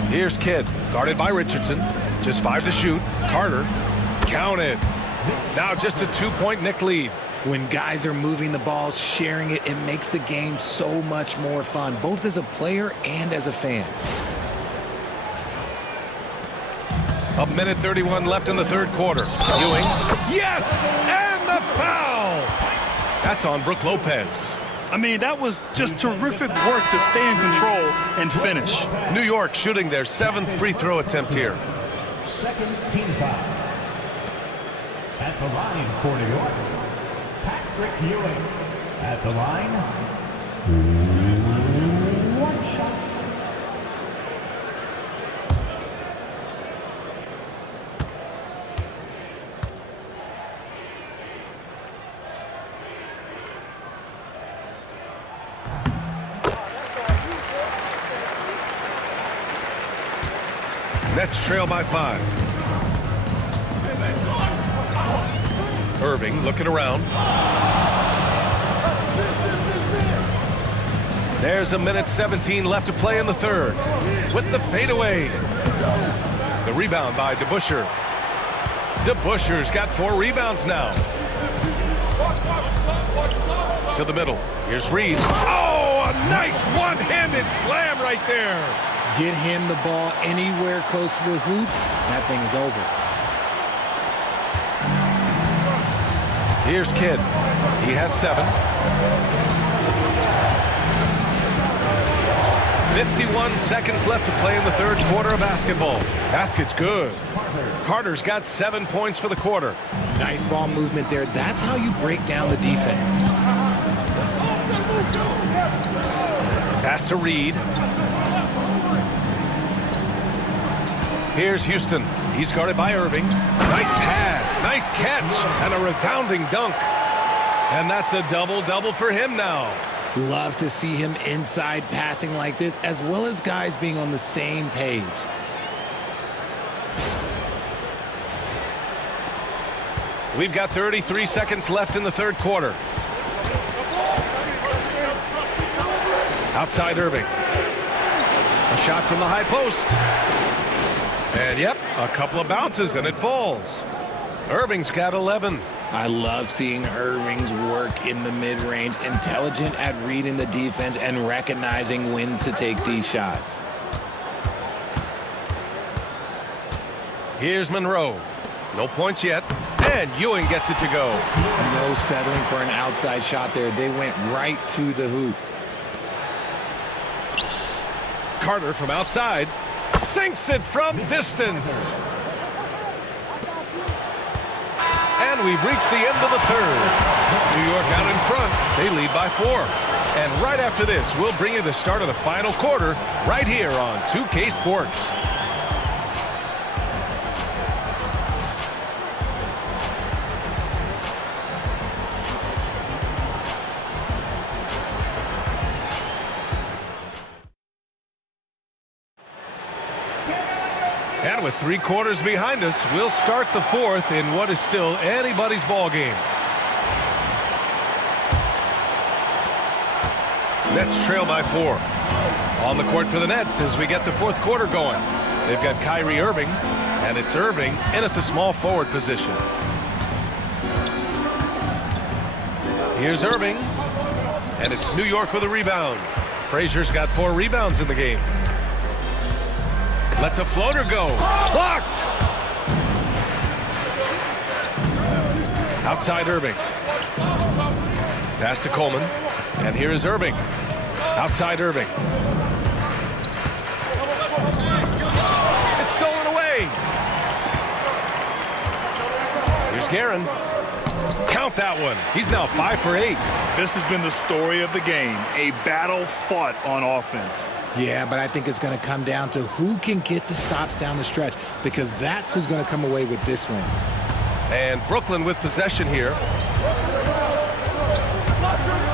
Here's Kidd, guarded by Richardson. Just 5 to shoot. Carter, counted. Now just a 2-point Knick lead. When guys are moving the ball, sharing it, it makes the game so much more fun, both as a player and as a fan. 1:31 left in the third quarter. Ewing. Yes! And the foul! That's on Brook Lopez. I mean, that was just terrific work to stay in control and finish. New York shooting their 7th free throw attempt here. Second team foul. At the line for New York, Patrick Ewing. At the line, 1 shot. Nets trail by 5. Irving looking around. There's 1:17 left to play in the third. With the fadeaway. The rebound by DeBusschere. DeBusschere's got 4 rebounds now. To the middle. Here's Reed. Oh, a nice one-handed slam right there. Get him the ball anywhere close to the hoop, that thing is over. Here's Kidd. He has 7. 51 seconds left to play in the third quarter of basketball. Basket's good. Carter's got 7 points for the quarter. Nice ball movement there. That's how you break down the defense. Pass to Reed. Here's Houston. He's guarded by Irving. Nice pass, nice catch, and a resounding dunk. And that's a double-double for him now. Love to see him inside passing like this, as well as guys being on the same page. We've got 33 seconds left in the third quarter. Outside Irving. A shot from the high post. And yep, a couple of bounces and it falls. Irving's got 11. I love seeing Irving's work in the mid-range, intelligent at reading the defense and recognizing when to take these shots. Here's Monroe. No points yet. And Ewing gets it to go. No settling for an outside shot there. They went right to the hoop. Carter from outside sinks it from distance. And we've reached the end of the third. New York out in front. They lead by 4. And right after this, we'll bring you the start of the final quarter right here on 2K Sports. And with 3 quarters behind us, we'll start the fourth in what is still anybody's ball game. Nets trail by 4. On the court for the Nets as we get the fourth quarter going. They've got Kyrie Irving, and it's Irving in at the small forward position. Here's Irving, and it's New York with a rebound. Frazier's got 4 rebounds in the game. Lets a floater go. Blocked! Outside Irving. Pass to Coleman. And here is Irving. Outside Irving. It's stolen away. Here's Guerin. Count that one. He's now 5 for 8. This has been the story of the game, a battle fought on offense. Yeah, but I think it's going to come down to who can get the stops down the stretch, because that's who's going to come away with this win. And Brooklyn with possession here.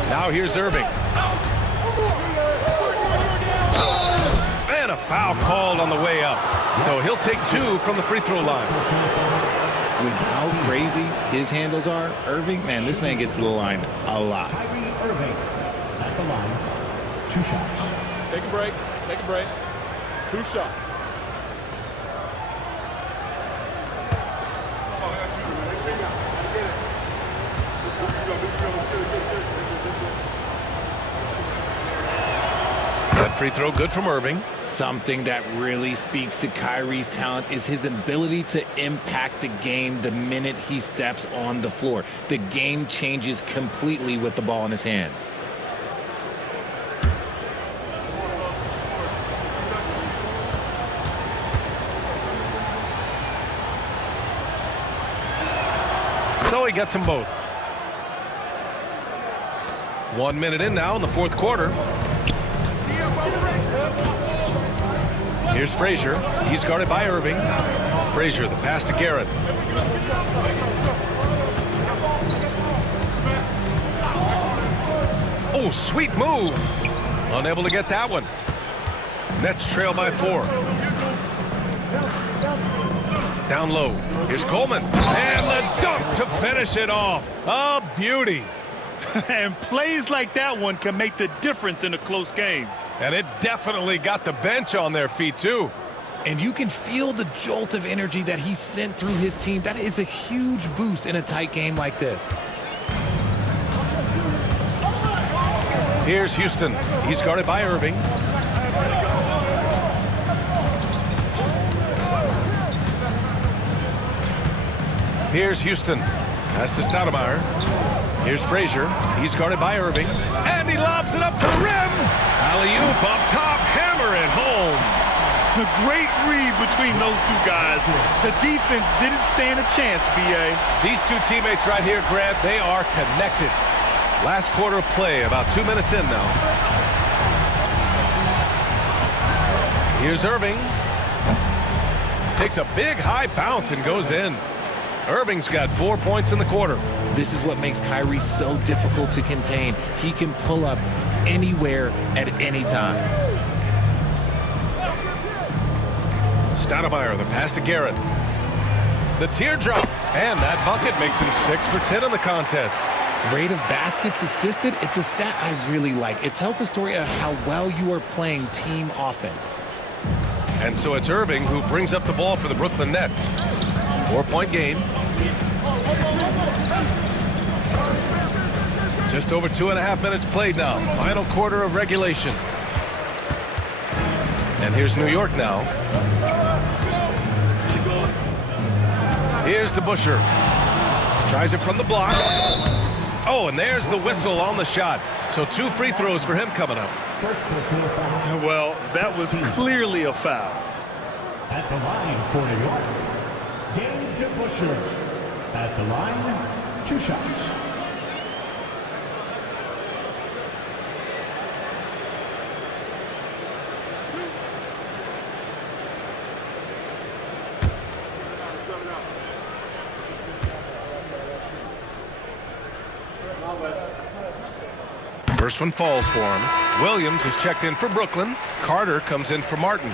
Now here's Irving. And a foul called on the way up. So he'll take 2 from the free throw line. With how crazy his handles are, Irving, man, this man gets to the line a lot. Irving at the line. 2 shots. Take a break. Take a break. 2 shots. That free throw good from Irving. Something that really speaks to Kyrie's talent is his ability to impact the game the minute he steps on the floor. The game changes completely with the ball in his hands. So he gets them both. 1 minute in now in the fourth quarter. Here's Frazier. He's guarded by Irving. Frazier, the pass to Garrett. Oh, sweet move. Unable to get that one. Nets trail by 4. Down low. Here's Coleman. And the dunk to finish it off. A beauty. And plays like that one can make the difference in a close game. And it definitely got the bench on their feet, too. And you can feel the jolt of energy that he sent through his team. That is a huge boost in a tight game like this. Here's Houston. He's guarded by Irving. Here's Houston. Pass to Stoudemire. Here's Frazier. He's guarded by Irving. And he lobs it up to the rim. Alley-oop up top. Hammer it home. A great read between those two guys. The defense didn't stand a chance, B.A. These two teammates right here, Grant, they are connected. Last quarter of play, about 2 minutes in now. Here's Irving. Takes a big high bounce and goes in. Irving's got 4 points in the quarter. This is what makes Kyrie so difficult to contain. He can pull up anywhere at any time. Stoudemire, the pass to Garrett. The teardrop. And that bucket makes him 6 for 10 in the contest. Rate of baskets assisted, it's a stat I really like. It tells the story of how well you are playing team offense. And so it's Irving who brings up the ball for the Brooklyn Nets. 4-point game. Just over 2.5 minutes played now. Final quarter of regulation. And here's New York now. Here's DeBusschere. Tries it from the block. Oh, and there's the whistle on the shot. So 2 free throws for him coming up. Well, that was clearly a foul. At the line for New York, Dave DeBusschere. At the line, 2 shots. First one falls for him. Williams is checked in for Brooklyn. Carter comes in for Martin.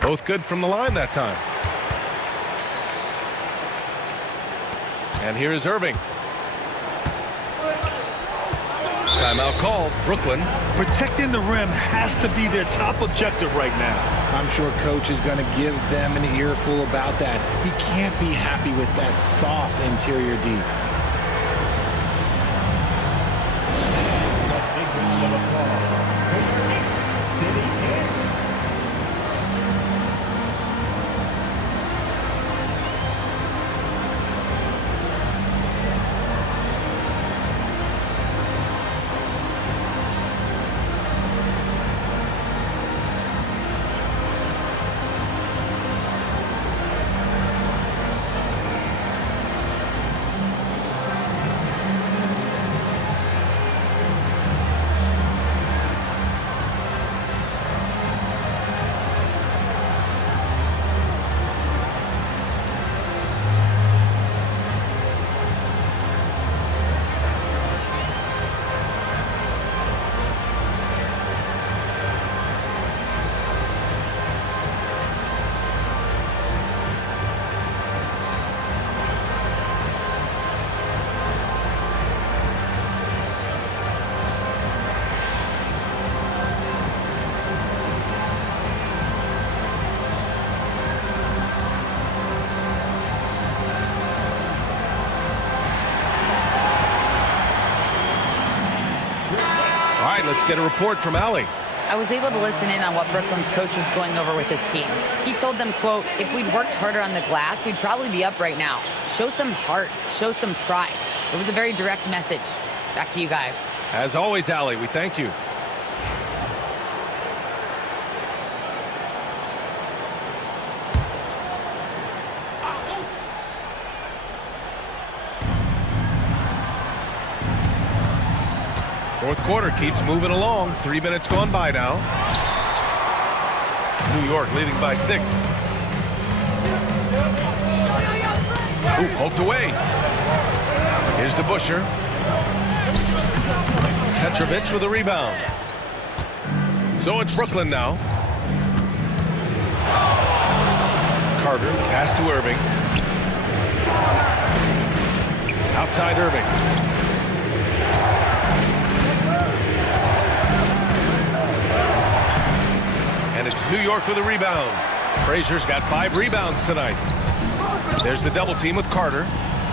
Both good from the line that time. And here is Irving. Timeout called. Brooklyn. Protecting the rim has to be their top objective right now. I'm sure coach is going to give them an earful about that. He can't be happy with that soft interior D. Let's get a report from Allie. I was able to listen in on what Brooklyn's coach was going over with his team. He told them, quote, if we'd worked harder on the glass, we'd probably be up right now. Show some heart, show some pride. It was a very direct message. Back to you guys. As always, Allie, we thank you. Fourth quarter keeps moving along. 3 minutes gone by now. New York leading by 6. Ooh, poked away. Here's DeBusschere. Petrovic with a rebound. So it's Brooklyn now. Carter, the pass to Irving. Outside Irving. And it's New York with a rebound. Frazier's got 5 rebounds tonight. There's the double team with Carter.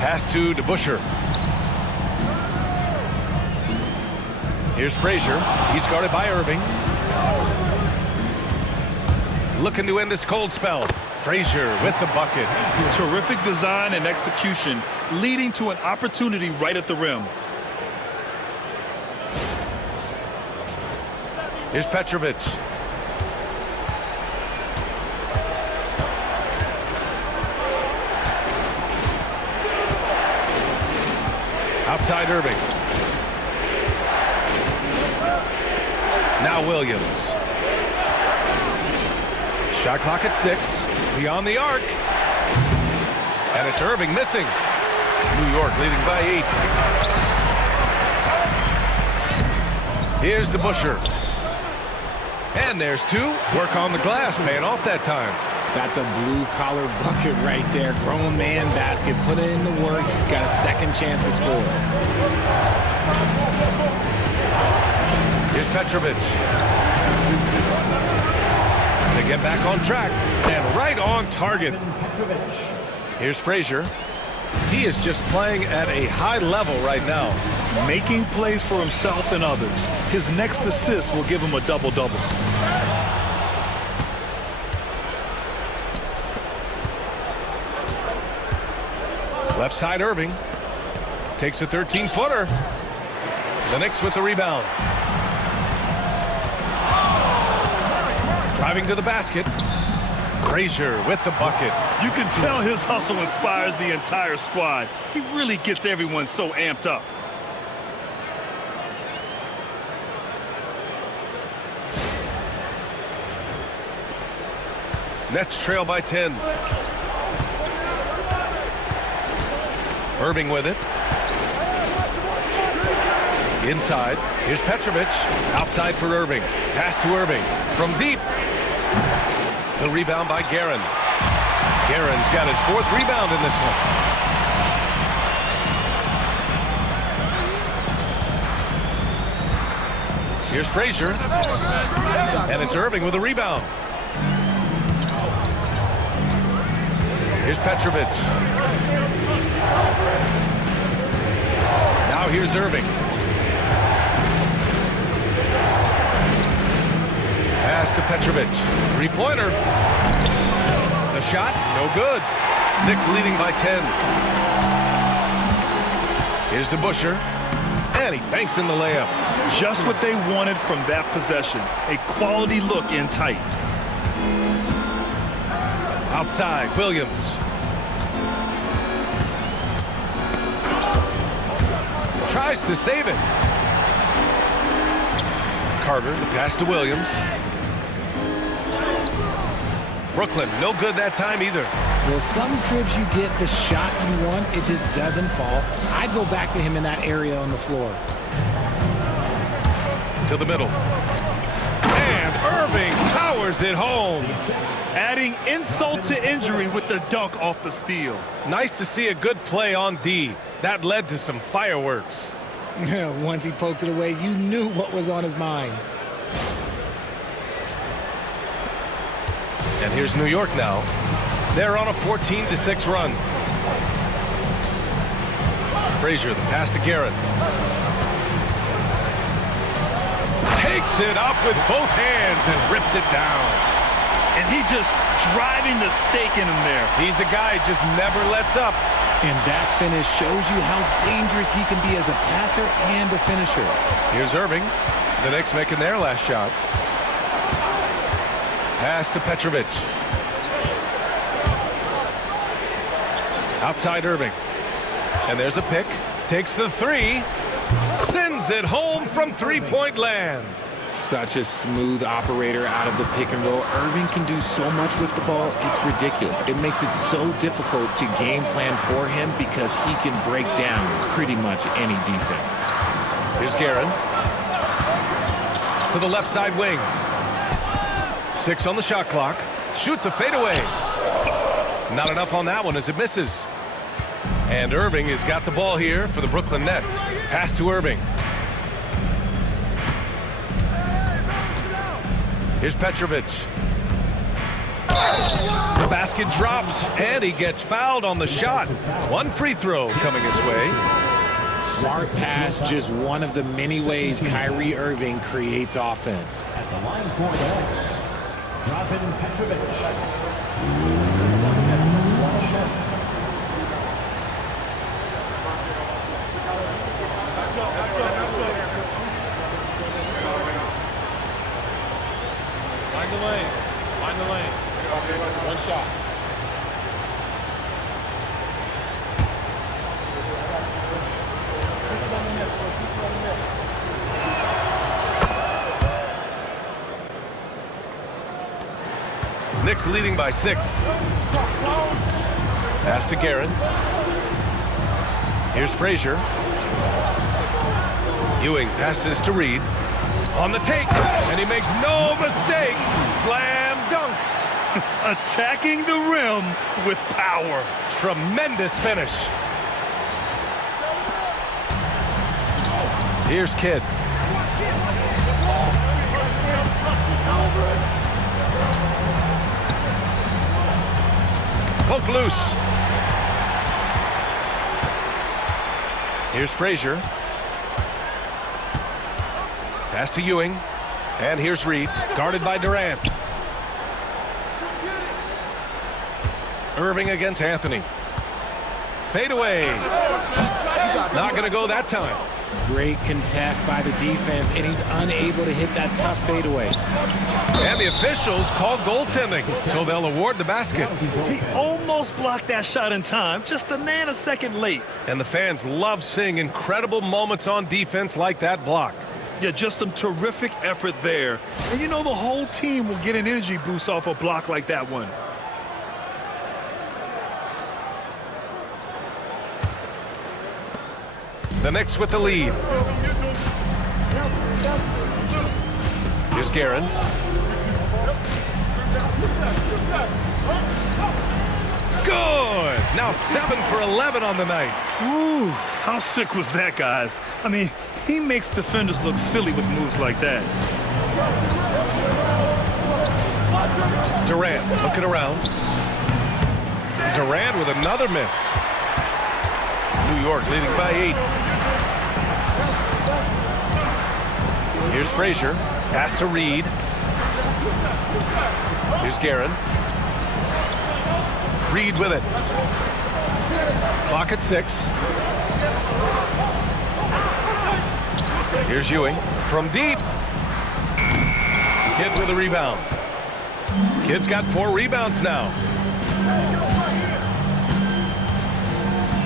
Pass to DeBusschere. Here's Frazier. He's guarded by Irving. Looking to end this cold spell. Frazier with the bucket. Terrific design and execution, leading to an opportunity right at the rim. Here's Petrovic. Outside Irving. Now Williams. Shot clock at 6. Beyond the arc. And it's Irving missing. New York leading by 8. Here's DeBusschere. And there's 2. Work on the glass, paying off that time. That's a blue-collar bucket right there. Grown man basket. Put in the work. Got a second chance to score. Here's Petrovic. They get back on track and right on target. Here's Frazier. He is just playing at a high level right now. Making plays for himself and others. His next assist will give him a double-double. Left side Irving. Takes a 13-footer. The Knicks with the rebound. Driving to the basket. Frazier with the bucket. You can tell his hustle inspires the entire squad. He really gets everyone so amped up. Nets trail by 10. Irving with it. Inside. Here's Petrovic. Outside for Irving. Pass to Irving. From deep. The rebound by Guerin. Guerin's got his 4th rebound in this one. Here's Frazier. And it's Irving with a rebound. Here's Petrovic. Now here's Irving. Pass to Petrovic. 3-pointer. The shot, no good. Knicks leading by 10. Here's DeBusschere. And he banks in the layup. Just what they wanted from that possession. A quality look in tight. Outside, Williams. Tries to save it. Carter, the pass to Williams. Brooklyn, no good that time either. Well, some trips you get the shot you want, it just doesn't fall. I'd go back to him in that area on the floor. To the middle. And Irving powers it home. Adding insult to injury with the dunk off the steal. Nice to see a good play on D. That led to some fireworks. Once he poked it away, you knew what was on his mind. And here's New York now. They're on a 14-6 run. Frazier, the pass to Guerin. Takes it up with both hands and rips it down. And he just driving the stake in him there. He's a guy who just never lets up. And that finish shows you how dangerous he can be as a passer and a finisher. Here's Irving. The Knicks making their last shot. Pass to Petrovic. Outside Irving. And there's a pick. Takes the 3. Sends it home from 3-point land. Such a smooth operator out of the pick and roll. Irving can do so much with the ball, it's ridiculous. It makes it so difficult to game plan for him because he can break down pretty much any defense. Here's Guerin. To the left side wing. 6 on the shot clock. Shoots a fadeaway. Not enough on that one as it misses. And Irving has got the ball here for the Brooklyn Nets. Pass to Irving. Here's Petrovic. The basket drops, and he gets fouled on the shot. One free throw coming his way. Smart pass, just one of the many ways Kyrie Irving creates offense. At the line for the Knicks, Petrovic. One shot. Find the lanes. Find the lanes. One shot. Knicks leading by 6. Pass to Guerin. Here's Frazier. Ewing passes to Reed. On the take, and he makes no mistake. Slam dunk. Attacking the rim with power. Tremendous finish. Here's Kidd. Poke loose. Here's Frazier. Pass to Ewing. And here's Reed, guarded by Durant. Irving against Anthony. Fade away. Not going to go that time. Great contest by the defense, and he's unable to hit that tough fadeaway. And the officials call goaltending, so they'll award the basket. He almost blocked that shot in time, just a nanosecond late. And the fans love seeing incredible moments on defense like that block. Yeah, just some terrific effort there. And you know the whole team will get an energy boost off a block like that one. The Knicks with the lead. Here's Guerin. Good! Now 7 for 11 on the night. Ooh, how sick was that, guys? I mean, he makes defenders look silly with moves like that. Durant looking around. Durant with another miss. New York leading by 8. Here's Frazier. Pass to Reed. Here's Guerin. Reed with it. Clock at 6. Here's Ewing from deep. Kidd with a rebound. Kidd's got 4 rebounds now.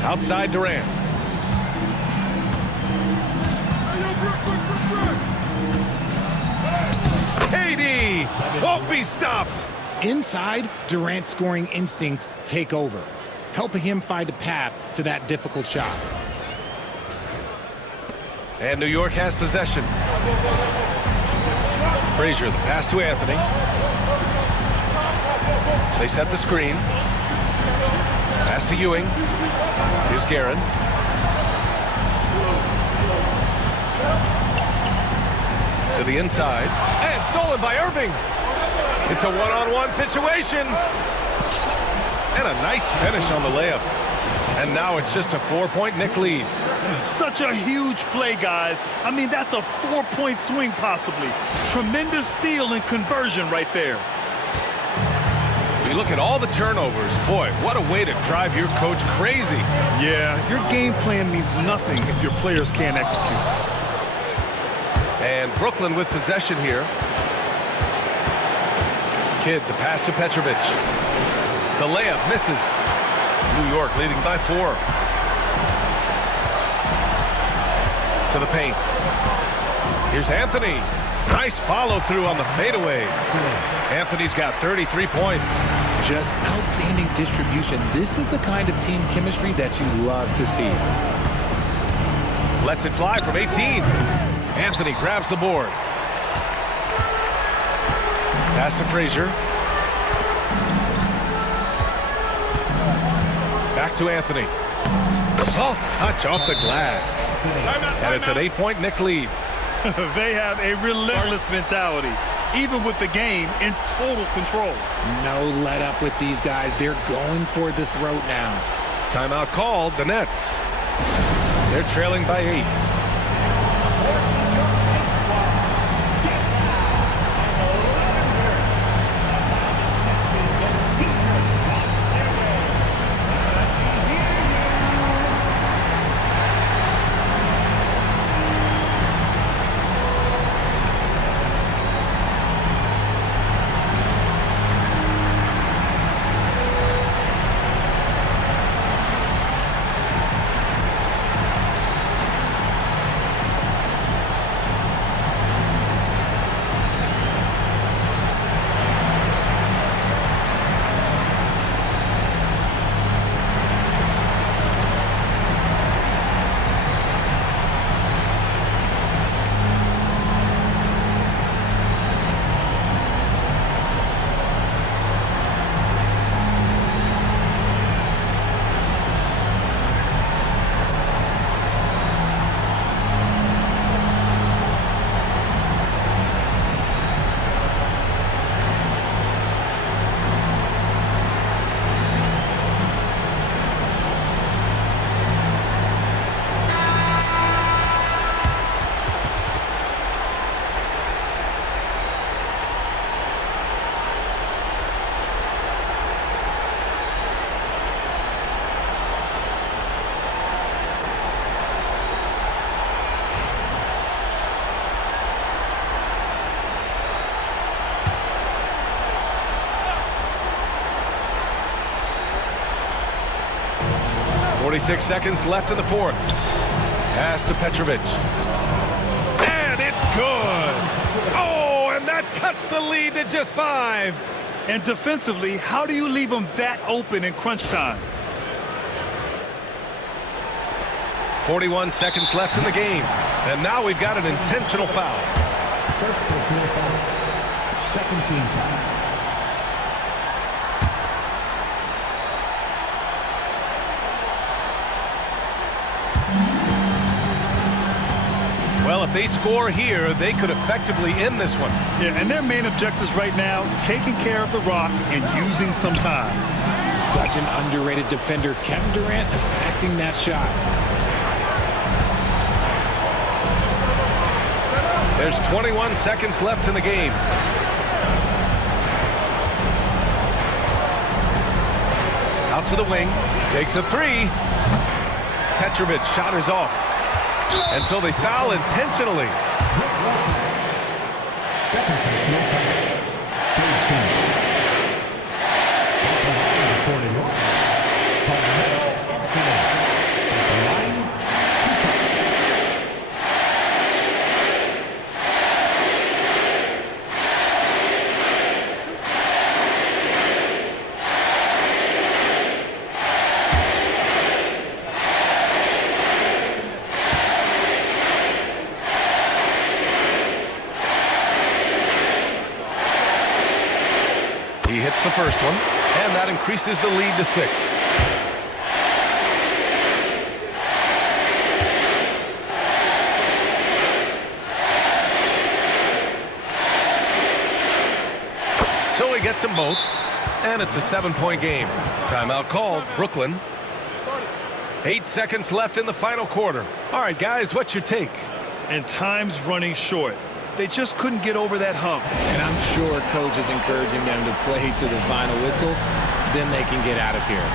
Outside Durant. KD won't be stopped. Inside, Durant's scoring instincts take over, helping him find a path to that difficult shot. And New York has possession. Frazier, the pass to Anthony. They set the screen. Pass to Ewing. Here's Guerin. To the inside. And stolen by Irving. It's a one-on-one situation. And a nice finish on the layup. And now it's just a 4-point Knick lead. Such a huge play, guys. I mean, that's a 4-point swing possibly. Tremendous steal and conversion right there. You look at all the turnovers. Boy, what a way to drive your coach crazy. Yeah, your game plan means nothing if your players can't execute. And Brooklyn with possession here. Kidd, the pass to Petrovic. The layup misses. New York leading by 4. To the paint. Here's Anthony. Nice follow through on the fadeaway. Anthony's got 33 points. Just outstanding distribution. This is the kind of team chemistry that you love to see. Lets it fly from 18. Anthony grabs the board. Pass to Frazier. Back to Anthony. Soft touch off the glass. And it's an 8-point Knick lead. They have a relentless mentality. even with the game in total control. No let up with these guys. They're going for the throat now. Timeout called, the Nets. They're trailing by 8. .46 seconds left in the fourth. Pass to Petrovic. And it's good. Oh, and that cuts the lead to just 5. And defensively, how do you leave them that open in crunch time? 41 seconds left in the game. And now we've got an intentional foul. First personal foul. Second team foul. Well, if they score here, they could effectively end this one. Yeah, and their main objectives right now, taking care of the rock and using some time. Such an underrated defender. Kevin Durant affecting that shot. There's 21 seconds left in the game. Out to the wing. Takes a 3. Petrovic shot is off. And so they foul intentionally. Second personal foul. 41. Carmelo Anthony at the line. He hits the first one, and that increases the lead to 6. So he gets them both, and it's a 7-point game. Timeout called, Brooklyn. 8 seconds left in the final quarter. All right, guys, what's your take? And time's running short. They just couldn't get over that hump. And I'm sure coach is encouraging them to play to the final whistle. Then they can get out of here.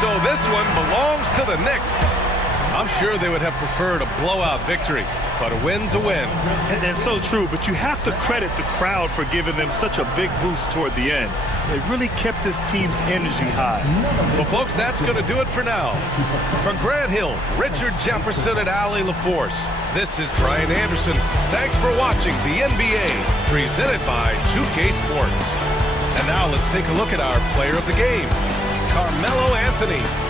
So this one belongs to the Knicks. I'm sure they would have preferred a blowout victory, but a win's a win. And so true, but you have to credit the crowd for giving them such a big boost toward the end. It really kept this team's energy high. Well, folks, that's going to do it for now. For Grant Hill, Richard Jefferson, and Allie LaForce, this is Brian Anderson. Thanks for watching the NBA, presented by 2K Sports. And now let's take a look at our player of the game, Carmelo Anthony.